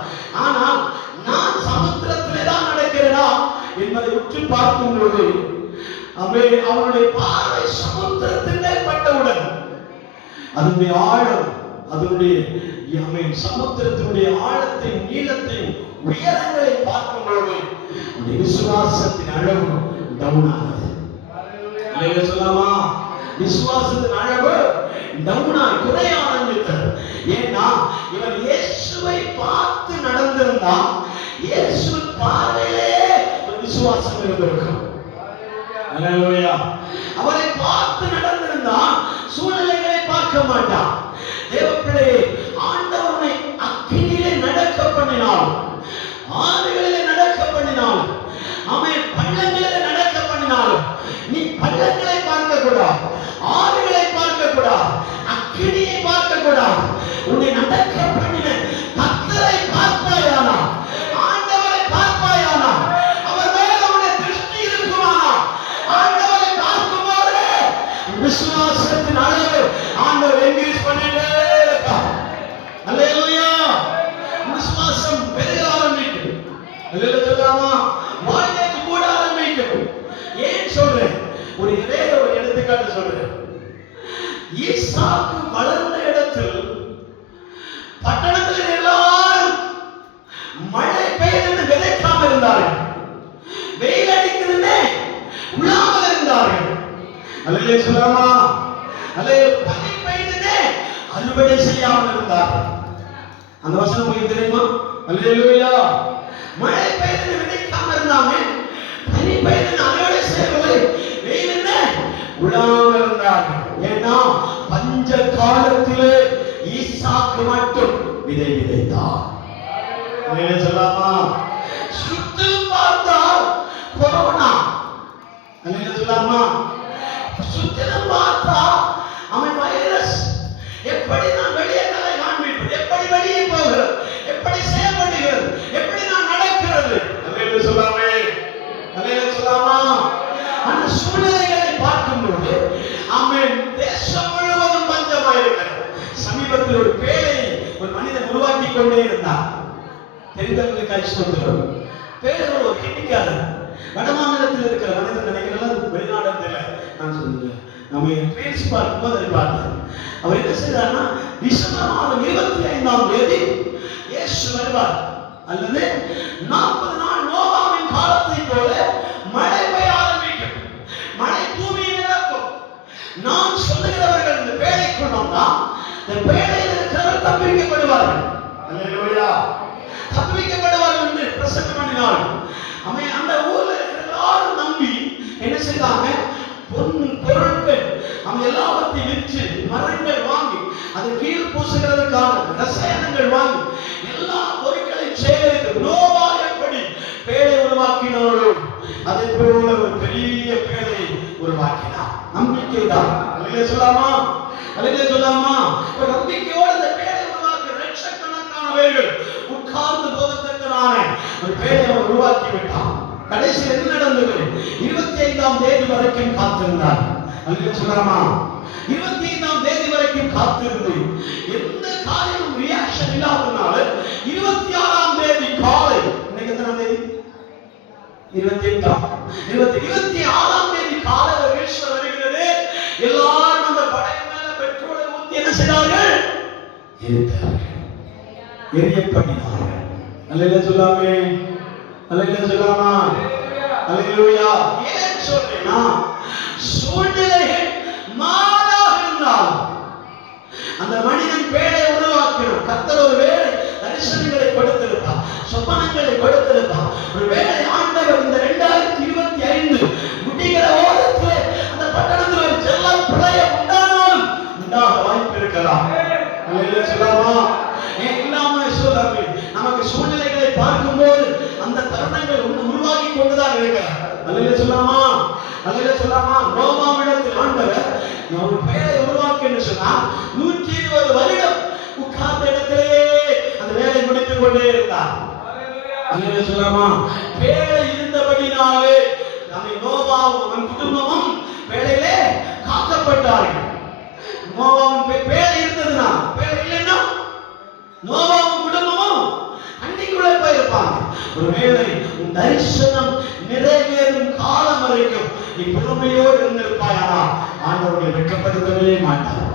ஆனால் நான் சமுத்திரத்திலே தான் நடக்கிறேனா என்பதை உற்று பார்க்கும் போது அவனுடைய பார்வை சமுத்திரத்திலே பட்டவுடன் அதனுடைய ஆழம், அதனுடைய சமுத்திரத்தினுடைய ஆழத்தை, நீளத்தை, உயரங்களை பார்க்கும்போது விசுவாசத்தின் அளவு டவுன் ஆனது. அல்லேலூயா சொல்லாமா? விசுவாசத்தின் அளவு டவுன் ஆகி குறைய ஆரம்பித்தது. ஏன்னா இவன் இயேசுவை பார்த்து நடந்திருந்தான், இயேசு பார்வையிலே ஒரு விசுவாசம் இருந்திருக்கும். அல்லேலூயா. அவரை பார்த்து நடந்திருந்தான், சூழ்நிலைகளை பார்க்க மாட்டான். தேவப்பிள்ளையே, ஆண்டவனை அக்கினியிலே நடக்க பண்ணினான், ஆறுகளிலே நடக்க பண்ணினான், அவன் பள்ளங்களிலே நடக்க பண்ணினாலும் நீ பள்ளங்களை பார்க்க கூடாது, ஆறுகளை பார்க்க கூடாது, அக்கினியை பார்க்க கூடாது. உன்னை நடக்க பண்ணின கர்த்தரை பார்ப்பாயானா, ஆண்டவரை பார்ப்பாயானா, அவர் மேல உன்னை திருஷ்டி இருக்குமானா, ஆண்டவரை பார்க்கும்போது விசுவாசத்தின் அளவு ஆண்டவர் என்கரேஜ் பண்ணிட்டே இருக்கார். அல்லேலூயா. விசுவாசம் பெருக ஆரம்பிக்கும். அல்லேலூயா சொல்லாமா? வாழ்க்கைக்கு கூட ஆரம்பிக்கும். ஏன் சொல்றேன்? ஒரு எடுத்துக்காட்டு சொல்றேன். ஈசாக்கு வளர்ந்த இடத்தில் பட்டணத்தில் எல்லாரும் மழை பெய்து விதைக்காம இருந்தார்கள், வெயில் அடிக்குதுன்னே உள்ளாமல் இருந்தார்கள். அல்லேலூயா சொல்லாமா? அல்லேலூயா. பனி பெய்துன்னே அறுவடை செய்யாமல் இருந்தார்கள். அந்த வசனம் உங்களுக்கு தெரியுமா? அல்லேலூயா. மழை பெய்து விதைக்காம இருந்தாங்க, பனி பெய்து அறுவடை செய்யவில்லை, வெயிலுன்னே உள்ளாமல் இருந்தார்கள். ஏன்னா பஞ்ச காலத்திலே ஈசாக்கு மட்டும் விதை விதைத்தார். அல்லேலூயா சொல்லாமா? சுத்தம் பார்த்தால் கொரோனா. அல்லேலூயா சொல்லாமா? சுத்தம் பார்த்தா அவன் வைரஸ். எப்படி நான் வெளியே தலை காண்பிப்பது, எப்படி வெளியே போகிறது, எப்படி செயல்படுகிறது, எப்படி நான் நடக்கிறது? அல்லேலூயா சொல்லாமே? அல்லேலூயா சொல்லாமா? அந்த சூழ்நிலைகளை பார்க்கும்போது அவன் தேசம் முழுவதும் பஞ்சமாயிருக்கிறது. சமீபத்தில் ஒரு பேழை ஒரு மனிதன் உருவாக்கி கொண்டே இருந்தார். தெரிந்தவர்களுக்கு ஸ்தோத்திரம். பேர் ஒரு கிட்டிக்காரு வடமாநிலத்தில் இருக்கிற மனிதன் நினைக்கிறதெல்லாம் வெளிநாடுல நான் சொல்லுவேன். நம்ம ட்ரெயின்ஸ் பார்க்கும்போது அதை பார்த்தேன். அவர் என்ன செய்தார்னா, டிசம்பர் மாதம் 25ஆம் தேதி இயேசு வருவார் அல்லது 40 நாள் நோவாவின் காலத்தை போல மழை பெய்ய ஆரம்பிக்கும். மழை பூமியை நிரப்பும். நான் சொல்லுகிறவர்கள் இந்த பேழைக்குள் வந்தால் இந்த பேழையில் இருக்கிறவர் தப்பிக்கப்படுவார்கள். அல்லேலூயா. தப்பிக்கப்படுவார்கள் என்று பிரசங்கம் பண்ணினார். அந்த ஊர்ல இருக்கிற எல்லாரும் நம்பி என்ன செய்தாங்க, பொருட்கள் எல்லாவற்றையும் விற்று மரங்கள் வாங்கி அதை கீழ் பூசுகிறதுக்கான ரசாயனங்கள் வாங்கி எல்லா பொருட்களையும் சேகரித்து நோவா எப்படி பேழை உருவாக்கினாரோ அதே போல ஒரு பெரிய பேழையை உருவாக்கினார். நம்பிக்கை தான். அல்லேலூயா சொல்லாமா? அல்லேலூயா சொல்லாமா? ஒரு நம்பிக்கையோடு அந்த பேழை உருவாக்கி லட்சக்கணக்கானவர்கள் உட்கார்ந்து போகத்தக்கதான ஒரு பேழையை உருவாக்கி விட்டார். கடைசியில் என்ன நடந்தது? 25ஆம் தேதி வரைக்கும் காத்திருந்தார். அல்லேலூயா சொல்லாமா? 25ஆம் தேதி வரைக்கும் காத்திருந்து எந்த காரியமும் ரியாக்ஷன் இல்லாதனால 26ஆம் தேதி காலை, இன்னைக்கு எத்தனாம் தேதி? 26ஆம் தேதி காலை ஈஸ்வரர் வருகிறது. எல்லாரும் அந்த படை மேல பெட்ரோலை ஊத்தி என்ன செய்தார்கள்? எரியப்படினார்கள். அல்லேலூயா சொல்லாமே? அல்லேலூயா சொல்லாமா? அல்லேலூயா. ஏன் சொல்றேன்னா, சூழ்நிலைகள் மாறாக இருந்தால் அந்த மனிதன் பேழை உருவாக்கினார். கர்த்தர் ஒரு வேளை தரிசனங்களை கொடுத்திருப்பார், சொப்பனங்களை கொடுத்திருப்பார். ஒரு வேளை ஆண்டவர் இந்த 2025 முடிகிற ஓரத்தில் அந்த பட்டணத்தில் ஒரு செல்ல பிரளயம் உண்டானாலும் உண்டாக வாய்ப்பு இருக்கலாம். அல்லேலூயா சொல்லாமா? இல்லாம சொல்லாமே. நமக்கு சூழ்நிலைகளை பார்க்கும்போது அந்த தருணங்கள் உருவாகி கொண்டுதான் இருக்கிறார். அல்லேலூயா சொல்லாமா? அல்லேலூயா சொல்லாமா? நோவாவிடத்தில் ஆண்டவர் ஒரு பேழை உருவாக்கி என்று சொன்னார். 120 வருடம் உட்கார்ந்த இடத்திலே அந்த வேலை முடித்துக் கொண்டே இருந்தார். அல்லேலூயா சொல்லாமா? பேழை இருந்தபடினாலே நோவாவும் அவன் குடும்பமும் பேழையிலே காக்கப்பட்டார்கள். நோவாவின் பேழை இருந்ததுன்னா, பேழை இல்லைன்னா நோவாவும் குடும்பமும் அன்னைக்குள்ளே போயிருப்பாங்க. ஒருவேளை உன் தரிசனம் நிறைவேறும் காலம் வரைக்கும் நீ பொறுமையோடு இருந்திருப்பாயானா ஆண்டவர்களை வெட்கப்படுத்தவே மாட்டார்.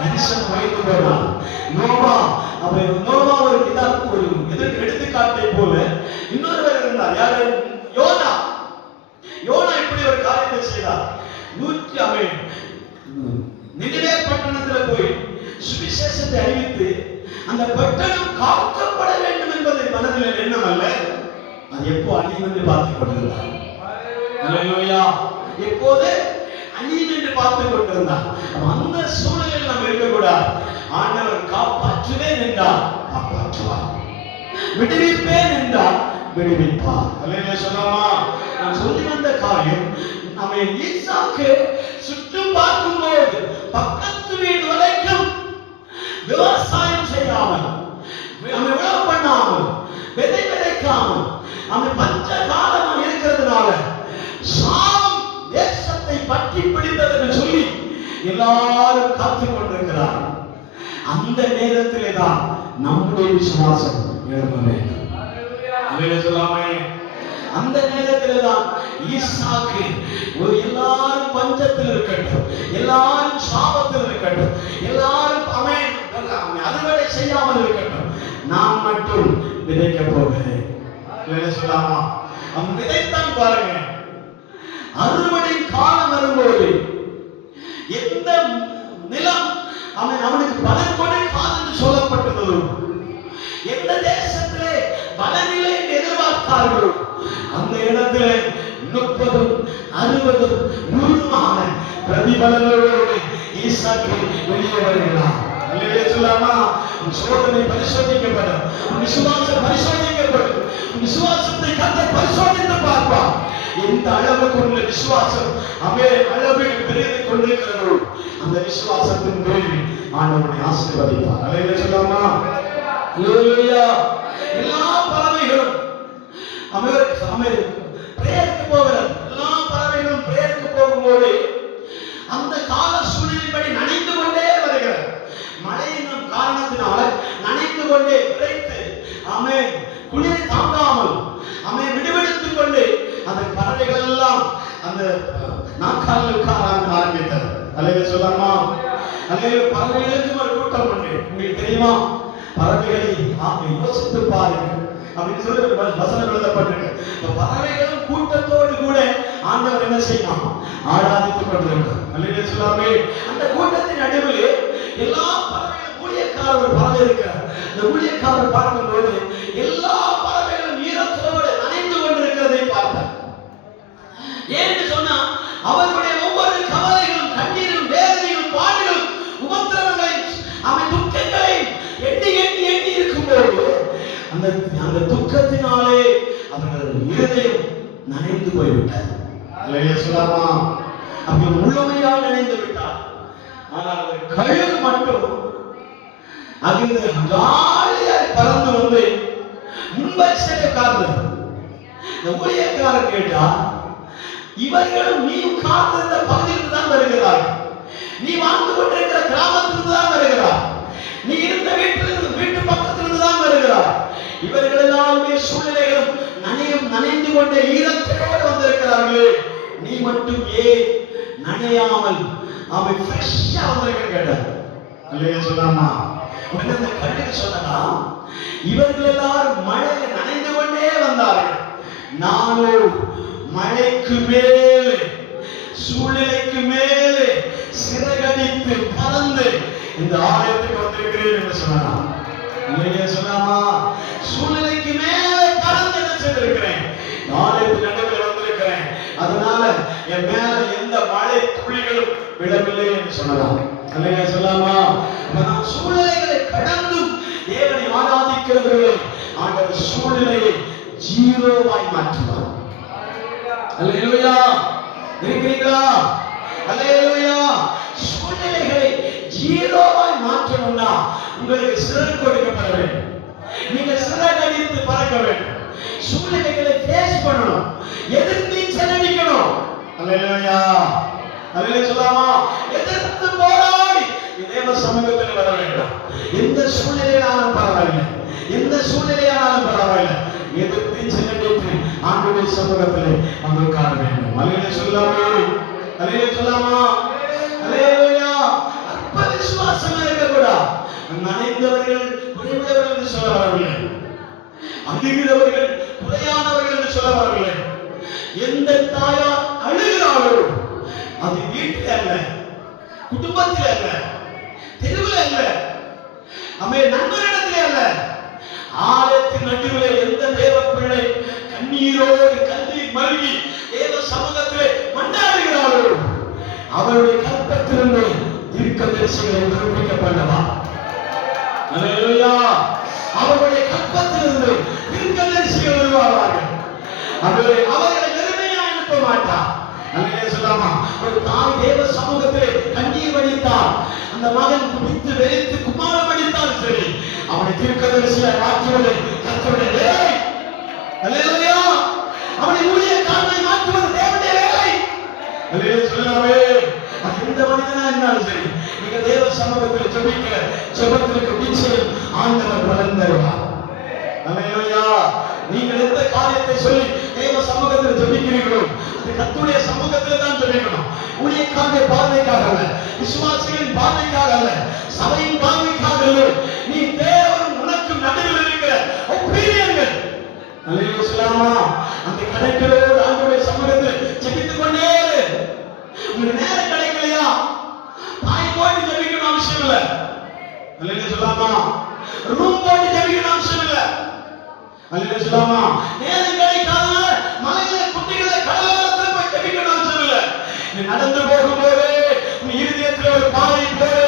தரிசனம் வைத்து போனார். நோவா ஒரு எடுத்துக்காட்டை போல இன்னொருவர் இருந்தார். யாரு? யோனா. யோனா இப்படி ஒரு காரியத்தை செய்தார். நினிவே பட்டணத்தில் போய் சுவிசேஷத்தை அறிவித்து அந்த பட்டணம் காக்கப்பட வேண்டும் என்பதை மனதில் எண்ணம் அல்ல, அது எப்போ அழியும் என்று பார்த்துக் கொண்டிருந்தார். அல்லேலூயா. எப்போது அழியும் என்று பார்த்துக் கொண்டிருந்தார். அந்த சூழலில் நாம் இருக்கக்கூடாது. ஆண்டவர் காப்பாற்றுவேன் என்றார், காப்பாற்றுவார். விடுவிப்பேன் என்றார், விடுவிப்பார். அல்லேலூயா சொல்லாமா? நான் சொல்லி வந்த காரியம், அவன் ஈசாக்கு சுற்றும் பார்க்கும்போது பக்கத்து வீடு வரைக்கும் விவசாயம் செய்யாமல், அவன் உழவு பண்ணாமல், விதை விதைக்காமல், அவன் பஞ்ச காலம் இருக்கிறதுனால சாபம் தேசத்தை பற்றி பிடித்தது என்று சொல்லி எல்லாரும் காத்துக் கொண்டிருக்கிறார். அந்த நேரத்திலே தான் நம்முடைய விசுவாசம் எழும்ப வேண்டும். அல்லேலூயா சொல்லாமே? அந்த நேரத்திலே தான் ஈசாக்கு எல்லாரும் பஞ்சத்தில் இருக்கட்டும், எல்லாரும் சாபத்தில் இருக்கட்டும், எல்லாரும் அறுவடை செய்யாமல் இருக்கட்டும், நான் மட்டும் விதைக்க போகிறேன். சொல்லாமா? அவன் விதைத்தான் பாருங்க. அறுவடை காலம் வரும்போது எந்த நிலம் அவனுக்கு பலன் கொடுக்காது என்று சொல்லப்பட்டதோ, எந்த தேசத்திலே பலனில்லை என்று எதிர்பார்த்தார்களோ அந்த இடத்திலே 30, 60, 100 பிரதிபலனோடு ஈசாக்கு வெளியே வருகிறார். அல்லேலூயா சொல்லாமா? சோதனை பரிசோதிக்கப்படும், விசுவாசம் பரிசோதிக்கப்படும். விசுவாசத்தை கர்த்தர் பரிசோதித்து பார்ப்பார். எந்த அளவுக்கு உள்ள விசுவாசம் அளவில் பெருகிக் கொண்டிருக்கிறதோ அந்த விசுவாசத்தின் பேரில் ஆண்டவனை ஆசீர்வதிப்பார். அல்லேலூயா சொல்லாமா? அல்லேலூயா. எல்லா பறவைகளும் பிரேயருக்கு போகிறது. எல்லா பறவைகளும் பிரேயருக்கு போகும்போது அந்த கால சூழ்நிலைப்படி நனைந்து கொண்டே வருகிறது. மழையின் காரணத்தினால நனைந்து கொண்டே விரைத்து குளிரை தாங்காமல் விடுவி அந்த நாற்காலில் உட்கார ஆரம்பித்தார். அல்லேலூயா சொல்லாமா? அல்லேலூயா. பறவைகளுக்கும் ஒரு கூட்டம் உண்டு. உங்களுக்கு தெரியுமா? பறவைகளை யோசித்து பாருங்க அப்படின்னு சொல்லி ஒரு வசனம் எழுதப்பட்டிருக்கு. பறவைகளும் கூட்டத்தோடு கூட ஆண்டவர் என்ன செய்யலாம்? ஆராதித்துக் கொண்டிருக்கிறார். அல்லேலூயா சொல்லாமே. அந்த கூட்டத்தின் நடுவில் எல்லா பறவைகளும் ஊழியக்காரர் ஒரு பறவை இருக்கிறார். இந்த ஊழியக்காரர் பார்க்கும்போது எல்லா பறவைகளும் ஈரத்தோடு நனைந்து கொண்டிருக்கிறதை பார்த்தார். ஏன்னு சொன்னா அவர்களுடைய ஒவ்வொரு கவலைகளும் கண்ணீரும் வேதனையும் பாடுகளும் உபத்திரவங்களையும் அவன் துக்கங்களையும் எண்ணி எண்ணி எண்ணி இருக்கும்போது அந்த துக்கத்தினாலே அவர்கள் இருதயம் நனைந்து போய்விட்டார். அல்லேலூயா சொல்லாமா? அப்படி முழுமையாக நனைந்து விட்டார். ஆனால் ஒரு கழுகு மட்டும் அங்கிருந்து ஜாலியாக பறந்து வந்து முன்வரிசையிலே உட்கார்ந்தது. இந்த ஊழியக்காரர் கேட்டா, இவர்களும் நீ உட்கார்ந்திருந்த பகுதியில் தான் வருகிறார்கள், நீ வாழ்ந்து கொண்டிருக்கிற கிராமத்திலிருந்து தான் வருகிறார், நீ இருந்த வீட்டு பக்கத்திலிருந்து தான் வருகிறார். இவர்கள் எல்லாருமே சூழ்நிலைகளும் நனைந்து கொண்ட ஈரத்தோடு வந்திருக்கிறார்களே, நீ மட்டும் ஏன் நனையாமல் அவன் ஃப்ரெஷ்ஷா வந்திருக்க கேட்டார். அல்லேலூயா சொல்லாமா? உடனே அந்த கழுகு சொன்னா, இவர்கள் எல்லாரும் மழையில நனைந்து கொண்டே வந்தார்கள், நானோ மழைக்கு மேலே சூழ்நிலைக்கு மேலே சிறகடித்து பறந்து இந்த ஆலயத்துக்கு வந்திருக்கிறேன் என்று சொன்னான். இல்லையா சொன்னாமா? சூழ்நிலைக்கு மேலே பறந்து என்ன செய்திருக்கிறேன்? ஆலயத்தின் நடுவில் வந்திருக்கிறேன், அதனால என் மேல எந்த மழை துளிகளும் விடவில்லை என்று சொன்னான். இல்லையா சொல்லாமா? நான் சூழ்நிலைகளை கடந்தும் தேவனை ஆராதிக்கிறவர்களை ஆண்டவர் சூழ்நிலையை ஜீரோவாய் மாற்றுவார். அல்லேலூயா. இருக்கிறீங்களா? அல்லேலூயா. சூழ்நிலைகளை ஜீரோவாய் மாற்றணும்னா உங்களுக்கு சிறகு கொடுக்கப்பட வேண்டும். நீங்க சிறகடித்து பறக்க வேண்டும். சூழ்நிலைகளை ஃபேஸ் பண்ணணும், எதிர்த்து செலவழிக்கணும். அல்லேலூயா. அல்லேலூயா சொல்லாமா? எதிர்த்து போராடி தேவ சமூகத்தில் வர வேண்டும். எந்த சூழ்நிலையானாலும் பரவாயில்லை, எந்த சூழ்நிலையானாலும் பரவாயில்லை, எதிர்த்து செலவழித்து ஆண்டவருடைய சமூகத்திலே வந்து உட்கார வேண்டும். அல்லேலூயா சொல்லாமா? அல்லேலூயா சொல்லாமா? அல்லேலூயா. அற்ப விசுவாசம் இருக்கக்கூடாது. நனைந்தவர்கள் குறைவுள்ளவர்கள் என்று சொல்ல வரவில்லை, அழுகிறவர்கள் குறையானவர்கள் என்று சொல்ல வரவில்லை. எந்த தாயார் அழுகிறாளோ அது வீட்டில் அல்ல, குடும்பத்தில் அல்ல, தெருவில் அல்ல, அவை நண்பரிடத்திலே அல்ல, ஆலயத்தின் நடுவில் எந்த தேவ பிள்ளை கண்ணீரோடு கண்ணீர் மல்கி தேவ சமூகத்திலே மண்டாடுகிறாளோ அவருடைய கற்பத்திலிருந்து தீர்க்கதரிசிகளை நிரூபிக்கப்பட்டவா. அல்லேலூயா. அவருடைய கற்பத்திலிருந்து தீர்க்கதரிசிகள் உருவாவார்கள். அவர்களை வெறுமையா அனுப்ப மாட்டார். அல்லேலூயா சொல்லாமா? ஒரு தாய் தேவ சமூகத்திலே கண்ணீர் வடித்தார், அந்த மகன் குடித்து வெறித்து குமாரம் அடித்தால் சரி, அவனை தீர்க்கதரிசியை மாற்றுவது கர்த்தருடைய வேலை. அல்லேலூயா. அவனை ஊழியக்காரனை மாற்றுவது தேவனுடைய வேலை. அல்லேலூயா சொல்லாமே? எந்த மனிதனா இருந்தாலும் சரி, நீங்க தேவ சமூகத்தில் ஜெபிக்கிற ஜெபத்திற்கு நிச்சயம் ஆண்டவர் பலன் தருவார். அல்லேலூயா. நீங்கள் எந்த காரியத்தை சொல்லி தேவ சமூகத்தில் ஜெபிக்கிறீர்களோ அது கர்த்தருடைய சமூகத்தில் தான் ஜெபிக்கணும். ஊழியக்காரனுடைய பார்வைக்காக அல்ல, விசுவாசிகளின் பார்வைக்காக அல்ல, சபையின் பார்வைக்காக அல்ல. நீ தேவன் உனக்கு நடுவில் இருக்கிற ஒப்பீனியன்கள். அல்லேலூயா சொல்லாமா? அந்த கடைகளோடு ஆண்டவருடைய சமூகத்தில் ஜெபித்துக் கொண்டே உங்களுக்கு நேரம் கிடைக்கலையா? தாய் போட்டு ஜெபிக்கணும் அவசியம் இல்லை. அல்லேலூயா சொல்லாமா? ரூம் போட்டு ஜெபிக்கணும் அவசியம் இல்லை. அல்லேலூயா சொல்லாமா? நேரம் கிடைக்காதனால மலையில குட்டிகளை கடலோரத்தில் போய் ஜெபிக்கணும் அவசியம் இல்லை. நீ நடந்து போகும்போது உன் இருதயத்தில் ஒரு பாதை போடு,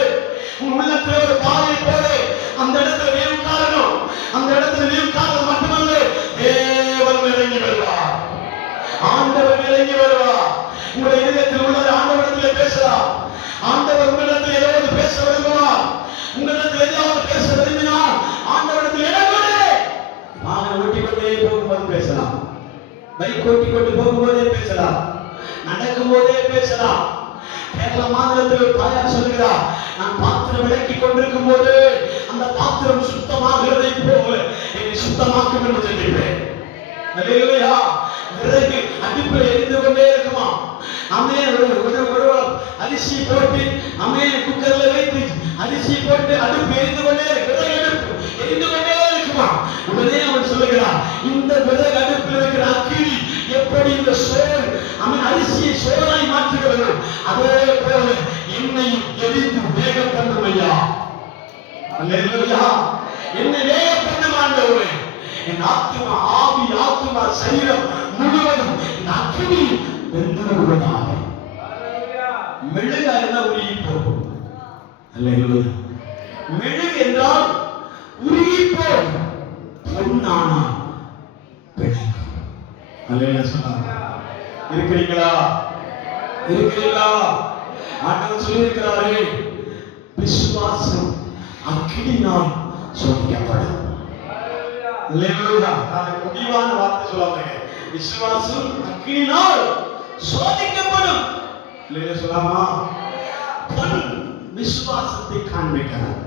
உன் உள்ளத்தில் ஒரு பாதை போடு. அந்த இடத்துல நீ உட்காரணும். அந்த இடத்துல நீ உட்கார்றது மட்டுமல்ல, தேவன் இறங்கி வருவார், ஆண்டவர் இறங்கி வருவார். உங்களுடைய இதயத்தில் உள்ளது ஆண்டவரிடத்தில் பேசலாம். ஆண்டவர் உங்களிடத்தில் ஏதாவது பேச விரும்புவார். உங்களிடத்தில் ஏதாவது பேச விரும்பினால் ஆண்டவரிடத்தில் இடங்கொடு. வாகனம் ஓட்டிக்கொண்டே போகும்போது பேசலாம், பைக் ஓட்டிக்கொண்டு போகும்போதே பேசலாம், நடக்கும் போதே பேசலாம். கேரள மாநிலத்தில் ஒரு தாயார் சொல்லுகிறார், நான் பாத்திரம் விளக்கிக் கொண்டிருக்கும் போது அந்த பாத்திரம் சுத்தமாகிறதை போல என்னை சுத்தமாக்கும் என்று சொல்லியிருப்பேன். அல்லேலூயா. விறகு அடுப்புல எரிந்து கொண்டே இருக்குமா. அமே ஒரு அரிசி போட்டு குக்கர்ல வைத்து அரிசி போட்டு அடுப்பு எரிந்து கொண்டே விறகு அடுப்பு எரிந்து கொண்டே இருக்குமா. உடனே அவன் சொல்லுகிறான், இந்த விறகு அடுப்பில் இருக்கிற அக்கினி எப்படி இந்த சோறு அரிசியை சோறாய் மாற்றுகிறது, அதே போல என்னையும் எரிந்து வேக பண்ணும் ஐயா. அல்லேலூயா. என்னை வேக பண்ணும் ஆண்டவரே. என் ஆத்துமா, ஆவி, ஆத்துமா, சரீரம் முழுவதும் இந்த அக்கினி வெந்து விடுவதாக. மெழுகு இருந்தால் உருகி போகும். அல்லேலூயா. மெழுகு என்றால் உருகி போகும், பொன்னானா பெருகும். அல்லேலூயா சொன்னாங்க. இருக்கிறீங்களா? இருக்கிறீங்களா? ஆண்டவர் சொல்லி இருக்கிறாரே, விசுவாசம் அக்கினியினால் சோதிக்கப்படும். அல்லேலூயா. நான் முடிவான வார்த்தை சொல்லுவாங்க, விசுவாசம் அக்கினியினால் சோதிக்கப்படும். அல்லேலூயா சொல்லாமா? பொன் விசுவாசத்தை காண்பிக்கிறார்.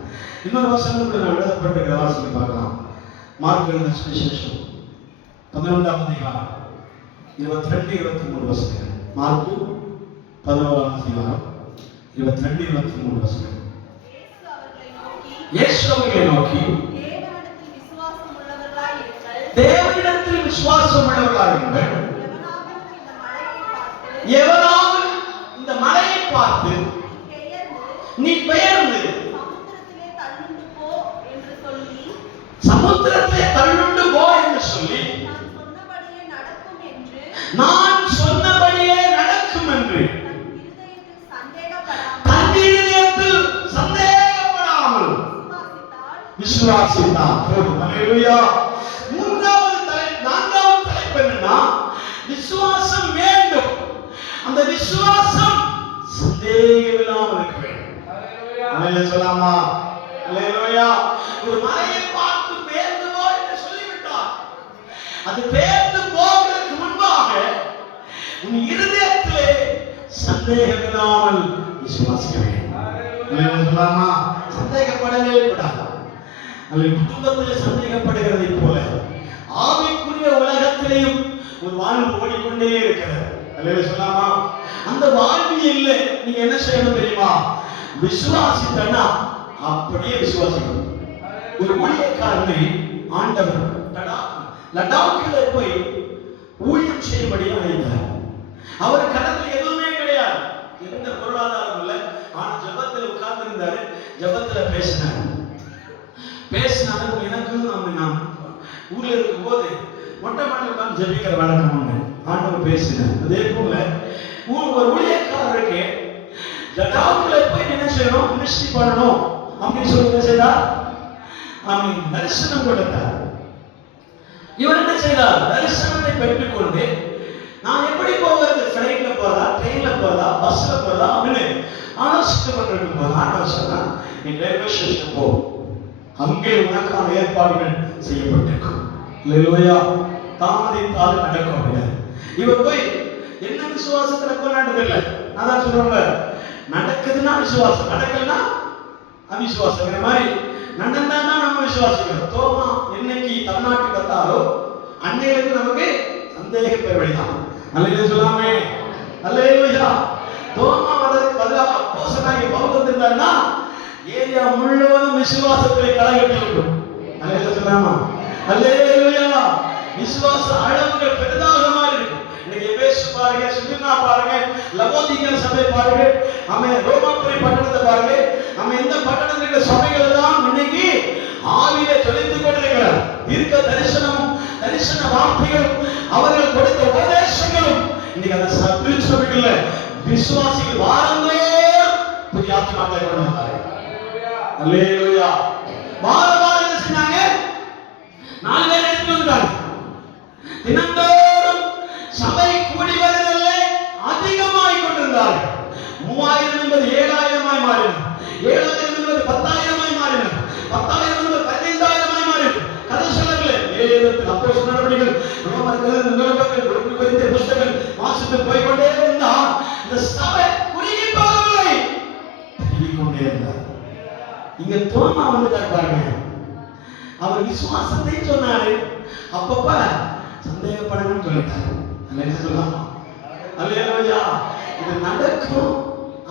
இன்னொரு வசனம் எழுதப்பட்டிருக்கிற வாசனை பார்க்கலாம். மார்க் எழுதின சுவிசேஷம் 11ஆம் அதிகாரம் 22-23 வசனங்கள். மார்க் 11ஆம் அதிகாரம் 22-23 வசனங்கள். இயேசு அவர்களை நோக்கி, தேவனிடத்தில் விசுவாசம் உள்ளவர்களாய் இருங்கள். எவனாவது இந்த மலையை பார்த்து நீ பெயர்ந்து சமுத்திரத்திலே தள்ளுண்டு போ என்று சொல்லி நான் சொன்னபடியே நடக்கும் என்று தன் இருதயத்தில் சந்தேகப்படாமல் விசுவாசித்தார். அல்லேலூயா. நான்காவது தலைப்பு என்னன்னா, விசுவாசம் வேண்டும். அந்த விசுவாசம் சந்தேகமில்லாமல் இருக்க வேண்டும். அல்லேலூயா சொல்லாமா? அல்லேலூயா. ஒரு மலையை பார்த்து பெயர்ந்து போ என்று சொல்லிவிட்டார். அது பெயர்ந்து போவதற்கு முன்பாக உன் இருதயத்திலே சந்தேகமில்லாமல் விசுவாசிக்க வேண்டும். அல்லேலூயா சொல்லாமா? சந்தேகப்படவே கூடாது. அல்லது குடும்பத்திலே சந்தேகப்படுகிறதை போல ஆவிக்குரிய உலகத்திலேயும் ஒரு வாழ்வு ஓடிக்கொண்டே இருக்கிறது. அல்லேலூயா சொல்லாமா? அந்த வாழ்வு இல்லை. நீங்க என்ன செய்யணும் தெரியுமா? விசுவாசித்தனா அப்படியே விசுவாசிக்கணும். ஒரு ஊழியக்காரனை ஆண்டவர் லடாக்கில் போய் ஊழியம் செய்யும்படி அழைத்தார். அவர் கடத்தில் எதுவுமே கிடையாது, எந்த பொருளாதாரம் இல்லை. ஆனா ஜபத்தில் உட்கார்ந்து இருந்தாரு, ஜபத்துல பேசினார். எனக்கு நான் ஊர்ல இருக்கும் போது மொட்டை மாடியில் உட்கார்ந்து ஜபிக்கிற வழக்கம் உண்டு. ஆண்டவர் பேசினார். அதே போல ஒரு ஊழியக்காரருக்கு லடாக்கில் போய் என்ன செய்யணும், மினிஸ்ட்ரி பண்ணணும் அப்படின்னு சொல்லி என்ன செய்தார்? தரிசனம் கொடுத்தார். இவர் என்ன செய்தார்? தரிசனத்தை பெற்றுக்கொண்டு நான் எப்படி போகிறது, ஃபிளைட்ல போறதா, ட்ரெயின்ல போறதா, பஸ்ல போறதா அப்படின்னு ஆலோசித்து கொண்டிருக்கும் போது ஆண்டவர் சொன்னார், நீ ரயில்வே ஸ்டேஷன் போ, அங்கே உனக்கான ஏற்பாடுகள் செய்யப்பட்டிருக்கும். அல்லேலூயா. தாமதித்தால் நடக்கும் அப்படின்னா இவர் போய் என்ன விசுவாசத்துல கொண்டாடுறது இல்லை. அதான் சொல்றாங்க, நடக்குதுன்னா விசுவாசம், நடக்கலன்னா அவிசுவாசம். மாதிரி நடந்தா நம்ம விசுவாசிக்கிறோம். தோமா என்னைக்கு தமிழ்நாட்டுக்கு வந்தாரோ அன்னையிலிருந்து நமக்கு சந்தேக பெருவழிதான். அல்லேலூயா சொல்லாமே? அல்லேலூயா. தோமா வரதுக்கு பதிலாக அப்போஸ்தலனாகிய பவுல் வந்திருந்தாருன்னா ஏரியா முழுவதும் விசுவாசத்தை களைகட்டி விடும். அல்லேலூயா சொல்லாமா? அல்லேலூயா. விசுவாச அளவுகள் பெரிதாக மாறி இருக்கும். இன்னைக்கு எபேசு பாருங்க, சிமிர்னா பாருங்க, லவோதிகா சபை பாருங்க, ரோமாபுரி பட்டணத்தை பாருங்க, இந்த பட்டணத்தில் இருக்கிற சபைகள் எல்லாம் இன்னைக்கு ஆவியிலே ஜொலித்துக் கொண்டிருக்கிறார். தீர்க்க தரிசனமும் தரிசன வார்த்தைகளும் அவர்கள் கொடுத்த உபதேசங்களும் இன்னைக்கு அந்த திருச்சபைகள்ல விசுவாசிகள் வாரந்தோறும் புதிய ஆத்மாக்களை கொண்டு வந்தார்கள். அல்லேலூயா. வாரம் என்ன செஞ்சாங்க? 4 பேர் எடுத்து வந்தாங்க. தினந்தோறும் சபை கூடி வருதலே அதிகமாய் கொண்டிருந்தார்கள். 3000 என்பது 7000 மாறினது, 7000 என்பது 10000 மாறினது, 10000 என்பது 15000 மாறினது. கதை சொல்லவில்லை. வேதத்தில் அப்போஸ்தலர் நடவடிக்கைகள், ரோமர்கள், நிருபங்கள், கொரிந்தியர் புத்தகங்கள் வாசித்து போய்கொண்டே இருந்தால் இந்த சபை குறுகி போகவில்லை, பெருகிக் கொண்டே இருந்தார். இங்க தோமா வந்துட்டார் பாருங்க. அவர் விசுவாசத்தை சொன்னாரு, அப்பப்ப சந்தேகப்படணும்னு சொல்லிட்டாரு. என்ன சொல்லலாம்? அல்லேலூயா. இது நடக்கும்,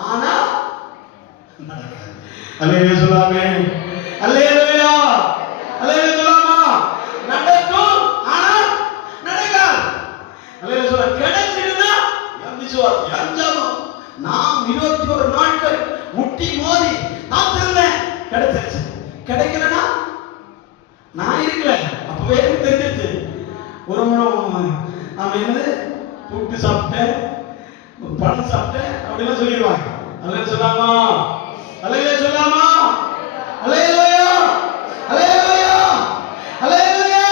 ஆனா நடக்காது. அல்லேலூயா சொல்லாமே. அல்லேலூயா. அல்லேலூயா சொல்லாமா? நடக்கும், ஆனா நடக்காது. அல்லேலூயா சொல்ல கிடைச்சிருந்தா விசுவாசி அஞ்சாலும் நாம் 21 நாட்கள் முட்டி மோதி காத்திருந்தேன், கிடைச்சிருச்சு. கிடைக்கலனா நான் இருக்கல, அப்பவே எனக்கு தெரிஞ்சிருச்சு. ஒரு முறை நாம என்னது புட்டு சாப்பிட்டேன், பழம் சாப்பிட்டேன் அப்படிலாம் சொல்லிடுவாங்க. அல்லேலூயா சொல்லாமா? அல்லேலூயா சொல்லாமா? அல்லேலூயா. அல்லேலூயா. அல்லேலூயா.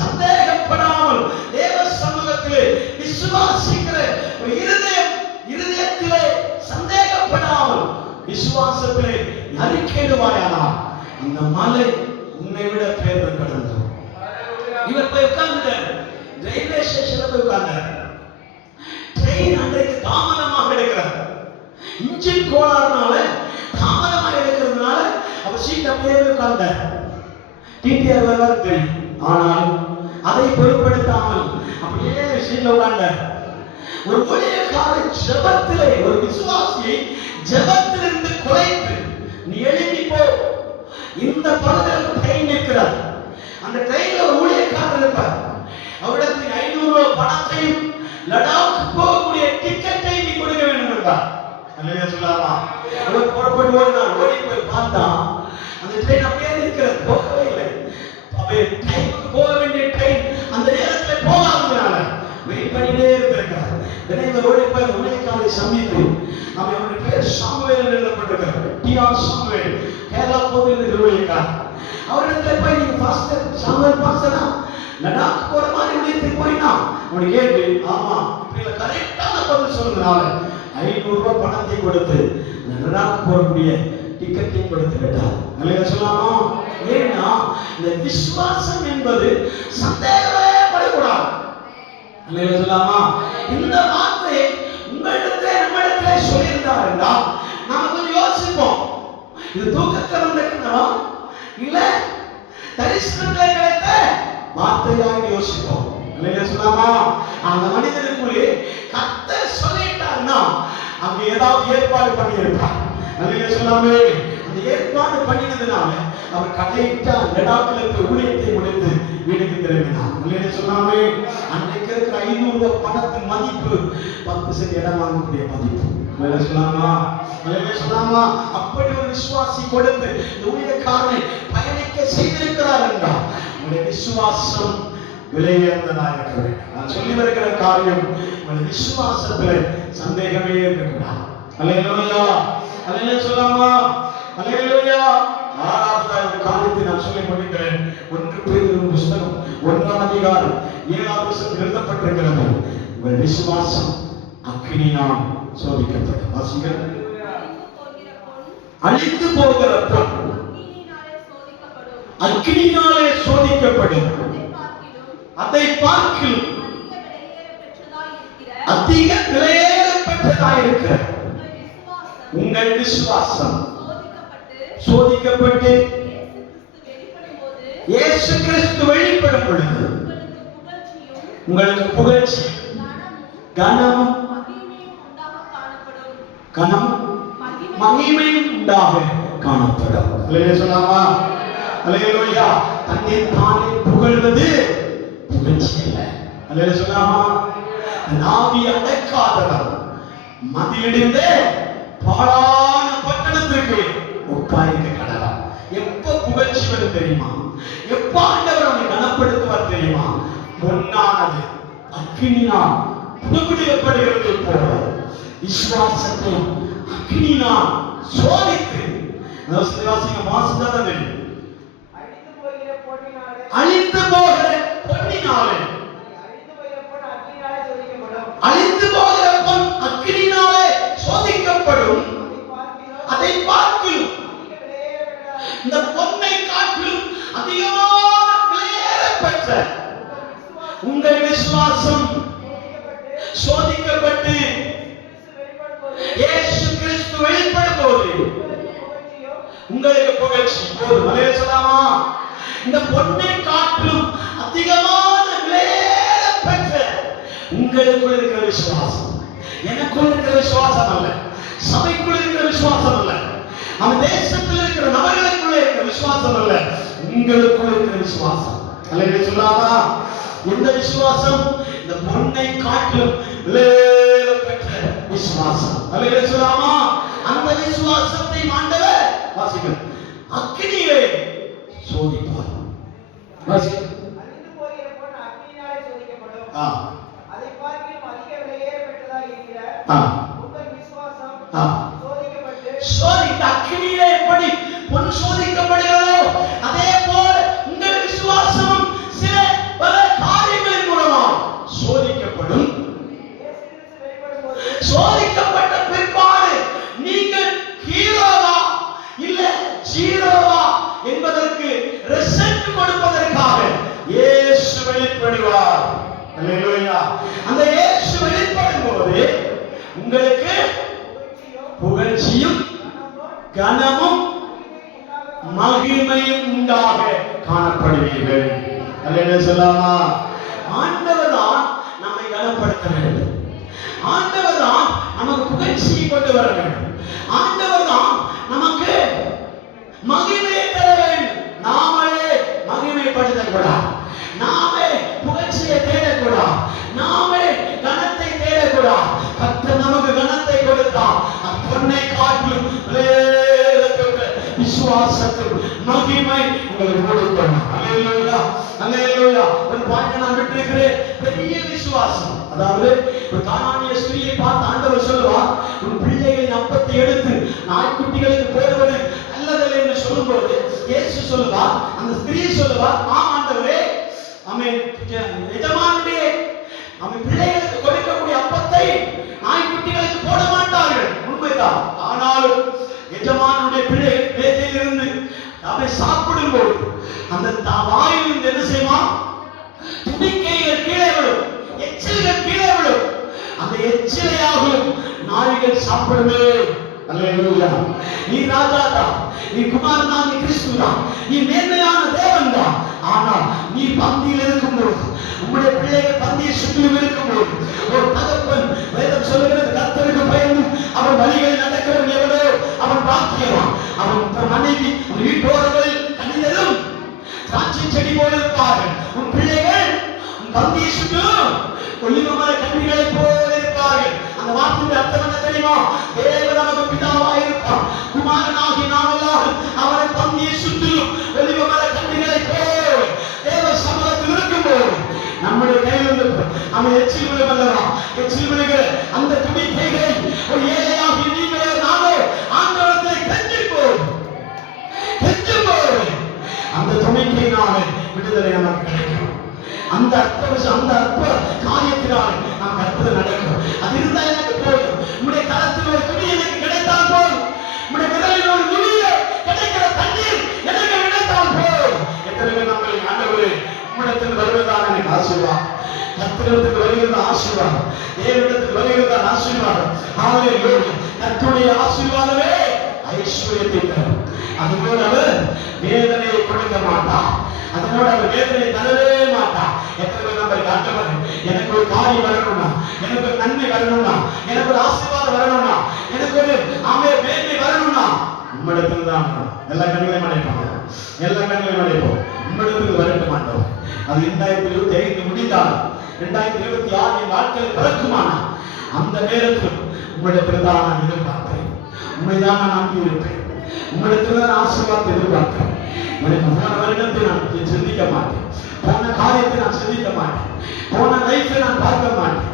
சந்தேகப்படாமல் தேவ சமூகத்திலே விசுவாசிக்கிற ஒரு இருதயத்திலே சந்தேகப்படாமல் விசுவாசத்திலே அறிக்கையிடுவாயானால் அந்த மலை உன்னை விட பேர் கடந்தது. இவர் போய் உட்கார்ந்தார், ரயில்வே ஸ்டேஷன்ல போய் உட்கார்ந்தார். ட்ரெயின் அன்றைக்கு தாமதமாக எடுக்கிறார். இன்ஜின் கோளாறுனால தாமதமாக எடுக்கிறதுனால அவர் சீட் அப்படியே உட்கார்ந்தார். டிடிஆர் வருவார் தெரியும், ஆனால் அதை பொருட்படுத்தாமல் அப்படியே சீட்ல உட்கார்ந்தார். ஒரு ஊழியக்கார ஜெபத்திலே ஒரு விசுவாசியை ஜெபத்திலிருந்து குலைத்து நீ எழுப்பி போ, இந்த பகுதியில் ட்ரெயின் இருக்கிறார். அந்த ட்ரெயின்ல ஒரு ஊழியக்காரர் இருப்பார். அவரிடத்தில் 500 ரூபாய் பணத்தையும் லடாக் போகக்கூடிய டிக்கெட்டை நீ கொடுக்க வேண்டும் என்றார். அல்லேலூயா சொல்லாமா? அவர் புறப்பட்டு ஓடினார். ஓடி போய் பார்த்தா அந்த ட்ரெயின் அப்படியே இருக்கிறது, போகவே இல்லை. அப்படியே டைமுக்கு போக வேண்டிய ட்ரெயின் அந்த நேரத்தில் போகாததுனால வெயிட் பண்ணிட்டே இருந்திருக்கிறார். இந்த ஓடி போய் ஊழியக்காரரை சந்தித்து அவருடைய பேர் சாமுவேல் எழுதப்பட்டிருக்கிறார். டிஆர் சாமுவேல், கேரளா பகுதியில் ஊழியக்காரர். அவரிடத்துல போய் நீங்க பாஸ்டர் சாமுவேல் பாஸ்டரா லடாக் போற மாதிரி ஊழியத்துக்கு போயினா அவனுக்கு கேட்டு ஆமா இப்படி கரெக்டான பதில் சொன்னதுனால 500 ரூபாய் பணத்தை கொடுத்து லடாக் போறக்கூடிய டிக்கெட்டை கொடுத்து விட்டார். அல்லேலூயா சொல்லாமா? ஏன்னா இந்த விசுவாசம் என்பது சந்தேகமே படக்கூடாது. அல்லேலூயா சொல்லாமா? இந்த வார்த்தையை உங்களிடத்திலே நம்மிடத்திலே சொல்லியிருந்தார் என்றால் நாம கொஞ்சம் யோசிப்போம். இது தூக்கத்தில் வந்த கனவா இல்ல தரிசனத்தில் கிடைத்த வார்த்தையாக யோசிப்போம். அல்லேலூயா சொல்லாமா? அந்த மனிதனுக்குள்ளே கர்த்தர் சொல்லிட்டார்னா அங்க ஏதாவது ஏற்பாடு பண்ணியிருப்பார். அல்லேலூயா சொல்லாமே? அந்த ஏற்பாடு பண்ணினதுனால அவர் கடையிட்டா லடாக்கில் ஊழியத்தை முடித்து வீட்டுக்கு திரும்பினார். அல்லேலூயா சொல்லாமே? அன்றைக்கு இருக்கிற 500 ரூபாய் பணத்தின் மதிப்பு 10 சென்ட் இடம் வாங்கக்கூடிய மதிப்பு. அல்லேலூயா சொல்லாமா? அல்லேலூயா சொல்லாமா? அப்படி ஒரு விசுவாசி கொடுத்து இந்த ஊழியக்காரனை பயணிக்க செய்திருக்கிறார் என்றால் உங்களுடைய விசுவாசம் விலையேறதனாக இருக்க வேண்டும். நான் சொல்லி வருகிற காரியம் உங்களுடைய விசுவாசத்தில் சந்தேகமே இருக்கக்கூடாது. அல்லேலூயா. அல்லேலூயா சொல்லாமா? அல்லேலூயா. ஆறாவது காரியத்தை நான் சொல்லி முடிக்கிறேன். 1 பேதுரு புத்தகம் 1ஆம் அதிகாரம் 7ஆம் வசனத்தில் எழுதப்பட்டிருக்கிறது, உங்கள் விசுவாசம் அக்கினியினால் சோதிக்கப்படும். வாசிங்கள். அழிந்து போகிற பொன் அக்கினியினாலே சோதிக்கப்படும், அதை பார்க்கிலும் அதிக விலையேற பெற்றதாய் இருக்கிற உங்கள் விசுவாசம் சோதிக்கப்பட்டு இயேசு கிறிஸ்து வெளிப்படும் பொழுது உங்களுக்கு புகழ்ச்சி கனம் மகிமையும் உண்டாக காணப்படும். அல்லேலூயா சொல்லாமா? அல்லேலூயா. தன்னை தானே புகழ்வது புகழ்ச்சி அல்ல. அல்லேலூயா சொல்லாமா? நாவி அடக்காதவர் மதிலிடிந்து பாழான பட்டணத்திற்கு ஒப்பாயிருக்க கடலாம். எப்ப புகழ்ச்சி வரும் தெரியுமா? எப்ப ஆண்டவர் அவனை கனப்படுத்துவார் தெரியுமா? பொன்னானது அக்கினியினால் புடுபடுகிறது போல விசுவாசத்தை அக்கினியினால் சோதித்து வாசிதான் அழிந்து போகிற பொன்னினாலே அழிந்து போகிற பொன் அக்கினியினாலே சோதிக்கப்படும், அதை பார்க்கிலும் இந்த பொன்னை காட்டிலும் அதிகமான விலையேற பெற்ற உங்கள் விசுவாசம் சோதிக்கப்பட்டு இயேசு கிறிஸ்து வெளிப்படும் போது உங்களுக்கு புகழ்ச்சி போதும். அல்லேலூயா சொல்லாமா? இந்த பொன்னை காட்டிலும் அதிகமான விலையேற பெற்ற உங்களுக்குள் இருக்கிற விசுவாசம், எனக்குள் இருக்கிற விசுவாசம் அல்ல, சபைக்குள் இருக்கிற விசுவாசம் அல்ல, அவன் தேசத்தில் இருக்கிற நபர்களுக்குள்ள இருக்கிற விசுவாசம் அல்ல, உங்களுக்குள் இருக்கிற விசுவாசம். அல்லேலூயா சொல்லாமா? இந்த விசுவாசம் இந்த பொன்னை காட்டிலும் விலையேற பெற்ற விசுவாசம். அல்லேலூயா சொல்லாமா? அந்த விசுவாசத்தை ஆண்டவர் வாசிக்க அக்கினியிலே சோதிப்பார். வாசிக்க அழிந்து போகிற பொன் அக்கினியினாலே சோதிக்கப்படும். ஆ அதை பார்க்கிலும் அதிக விலையேற பெற்றதாக இருக்கிற உங்கள் விசுவாசம் சோதிக்கப்பட்டு சோதித்த அக்கினியிலே எப்படி பொன் சோதிக்கப்படுகிறதோ அதே போல உங்கள் விசுவாசம் சில பல காரியங்களின் மூலமா சோதிக்கப்படும். இயேசு கிறிஸ்து வெளிப்படும் போது சோதிக்கப்பட்ட பிற்பாடு நீங்கள் ஹீரோவா இல்ல ஜீரோவா என்பதற்கு ரிசல்ட் கொடுப்பதற்காக இயேசு வெளிப்படுவார். அல்லேலூயா. அந்த இயேசு வெளிப்படும் போது உங்களுக்கு புகழ்ச்சியும் கனமும் மகிமையும் உண்டாக காணப்படுவீர்கள். அல்லேலூயா சொல்லாமா? ஆண்டவர் தான் நம்மை கனப்படுத்த வேண்டும், ஆண்டவர் தான் நமக்கு புகழ்ச்சியை கொண்டு வர வேண்டும், ஆண்டவர் தான் நமக்கு மகிமையை தர வேண்டும். நாமே மகிமைப்படுத்தக்கூடாது, நாமே புகழ்ச்சியை தேடக்கூடாது, நாமே கனத்தை தேடக்கூடாது. கர்த்தர் நமக்கு கனத்தை கொடுத்தார். பொன்னை காட்டிலும் விசுவாசத்தில் மகிமை உங்களுக்கு கொடுக்கணும். அல்லேலூயா அல்லேலூயா. ஒரு பாயிண்ட் நான் விட்டிருக்கிறேன், பெரிய விசுவாசம். அதாவது ஒரு கானானிய ஸ்திரீயை பார்த்து ஆண்டவர் சொல்லுவார், உன் பிள்ளைகளின் அப்பத்தை எடுத்து நாய்க்குட்டிகளுக்கு போடுவது நல்லதல்ல என்று சொல்லும்போது இயேசு சொல்லுவார், அந்த ஸ்திரீ சொல்லுவார், ஆண்டவரே, எஜமானுடைய பிள்ளைகளுக்கு கொடுக்கக்கூடிய அப்பத்தை நாய்க்குட்டிகளுக்கு போட மாட்டார்கள், உண்மைதான். ஆனாலும் எஜமானுடைய பிள்ளை மேஜையிலிருந்து அவை சாப்பிடும் போது அந்த வாயிலிருந்து என்ன செய்வான்? துணிக்கைகள் கீழே விடும், எச்சில்கள் கீழே விடும். அந்த எச்சிலையாகும் நாய்கள் சாப்பிடுமே. அல்லேலூயா. நீ ராஜா தான், நீ குமாரன் தான், நீ கிறிஸ்து தான், நீ மேன்மையான தேவன் தான். ஆனால் நீ பந்தியில் இருக்கும்போது, உங்களுடைய பிள்ளைகள் பந்தியை சுற்றிலும் இருக்கும்போது, ஒரு தகப்பன் வேதம் சொல்லுகிறது, கர்த்தருக்கு பயந்து அவன் வழிகளில் நடக்கிறவன் எவனோ அவன் பாக்கியவான். அவன் மனைவி உன் வீட்டோரங்களில் கனிதரும் திராட்சை செடி போல இருப்பார்கள். உன் பிள்ளைகள் உன் பந்தியை சுற்றும் ஒளிவமர கன்னிகளை போல இருப்பார்கள். அந்த வார்த்தையின் அர்த்தம் என்ன தெரியுமா? தேவன் நமக்கு பிதாவாக இருப்பான், குமாரனாகி நாம் எல்லாரும் அவரை பந்தியை சுற்றிலும் ஒளிவமர கன்னிகளை போல தேவ சமூகத்தில் இருக்கும்போது நம்முடைய கையில் அவன் எச்சில் விழும் அல்லவா? எச்சில் விழுகிற அந்த துணிக்கைகளை ஒரு ஏழையாகி நீங்களோ நானோ ஆண்டவரத்தை கெஞ்சும்போது அந்த துணிக்கையினால விடுதலை நமக்கு கிடைக்கும். அந்த அற்ப காரியத்தினால் நாம் கற்பது நடக்கும். அது இருந்தா எனக்கு போதும். உங்களுடைய கரத்தில் ஒரு துணி எனக்கு கிடைத்தால் போதும், உங்களுடைய விரலில் ஒரு நுனியில கிடைக்கிற தண்ணீர் எனக்கு கிடைத்தால் போதும். எத்தனை பேர் நம்மளை ஆண்டவரே உம்மிடத்தில் வருவதான எனக்கு ஆசீர்வாதம், கர்த்தரிடத்தில் வருகிற ஆசீர்வாதம், தேவனிடத்தில் வருகிற ஆசீர்வாதம். ஹல்லேலூயா. கர்த்தருடைய ஆசீர்வாதமே ஐஸ்வர்யத்தை தரும். அதுபோல அவர் வேதனையை கொடுக்க மாட்டார், அதனோட அவர் வேதனை தரவே மாட்டார். எத்தனை பேர் நம்ம காட்டவர் எனக்கு ஒரு காரியம் வரணும்னா, எனக்கு ஒரு நன்மை வரணும்னா, எனக்கு ஒரு ஆசீர்வாதம் வரணும்னா, எனக்கு ஒரு மேன்மை வரணும்னா உம்மிடத்தில் தான் வரணும். எல்லா கண்களையும் அடைப்போம், எல்லா கண்களையும் அடைப்போம். உம்மிடத்தில் வரட்ட மாட்டோம். அது 2025 முடிந்தால் 2026 என் வாழ்க்கையில் பிறக்குமானா அந்த நேரத்தில் உம்மிடத்தில் தான் நான் எதிர்பார்ப்பேன், உண்மைதான் நான் நம்பி இருப்பேன், உம்மிடத்தில் தான் ஆசீர்வாதத்தை எதிர்பார்க்கிறேன். எனக்கு போன வருடத்தை நான் சிந்திக்க மாட்டேன், போன காரியத்தை நான் சிந்திக்க மாட்டேன், போன லைஃப்பை நான் பார்க்க மாட்டேன்.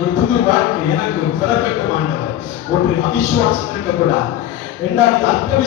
ஒரு புது வாழ்க்கை எனக்கு பிறக்கட்டும் ஆண்டவர். ஒரு அவிசுவாசம் இருக்கக்கூடாது. 2வது அர்த்த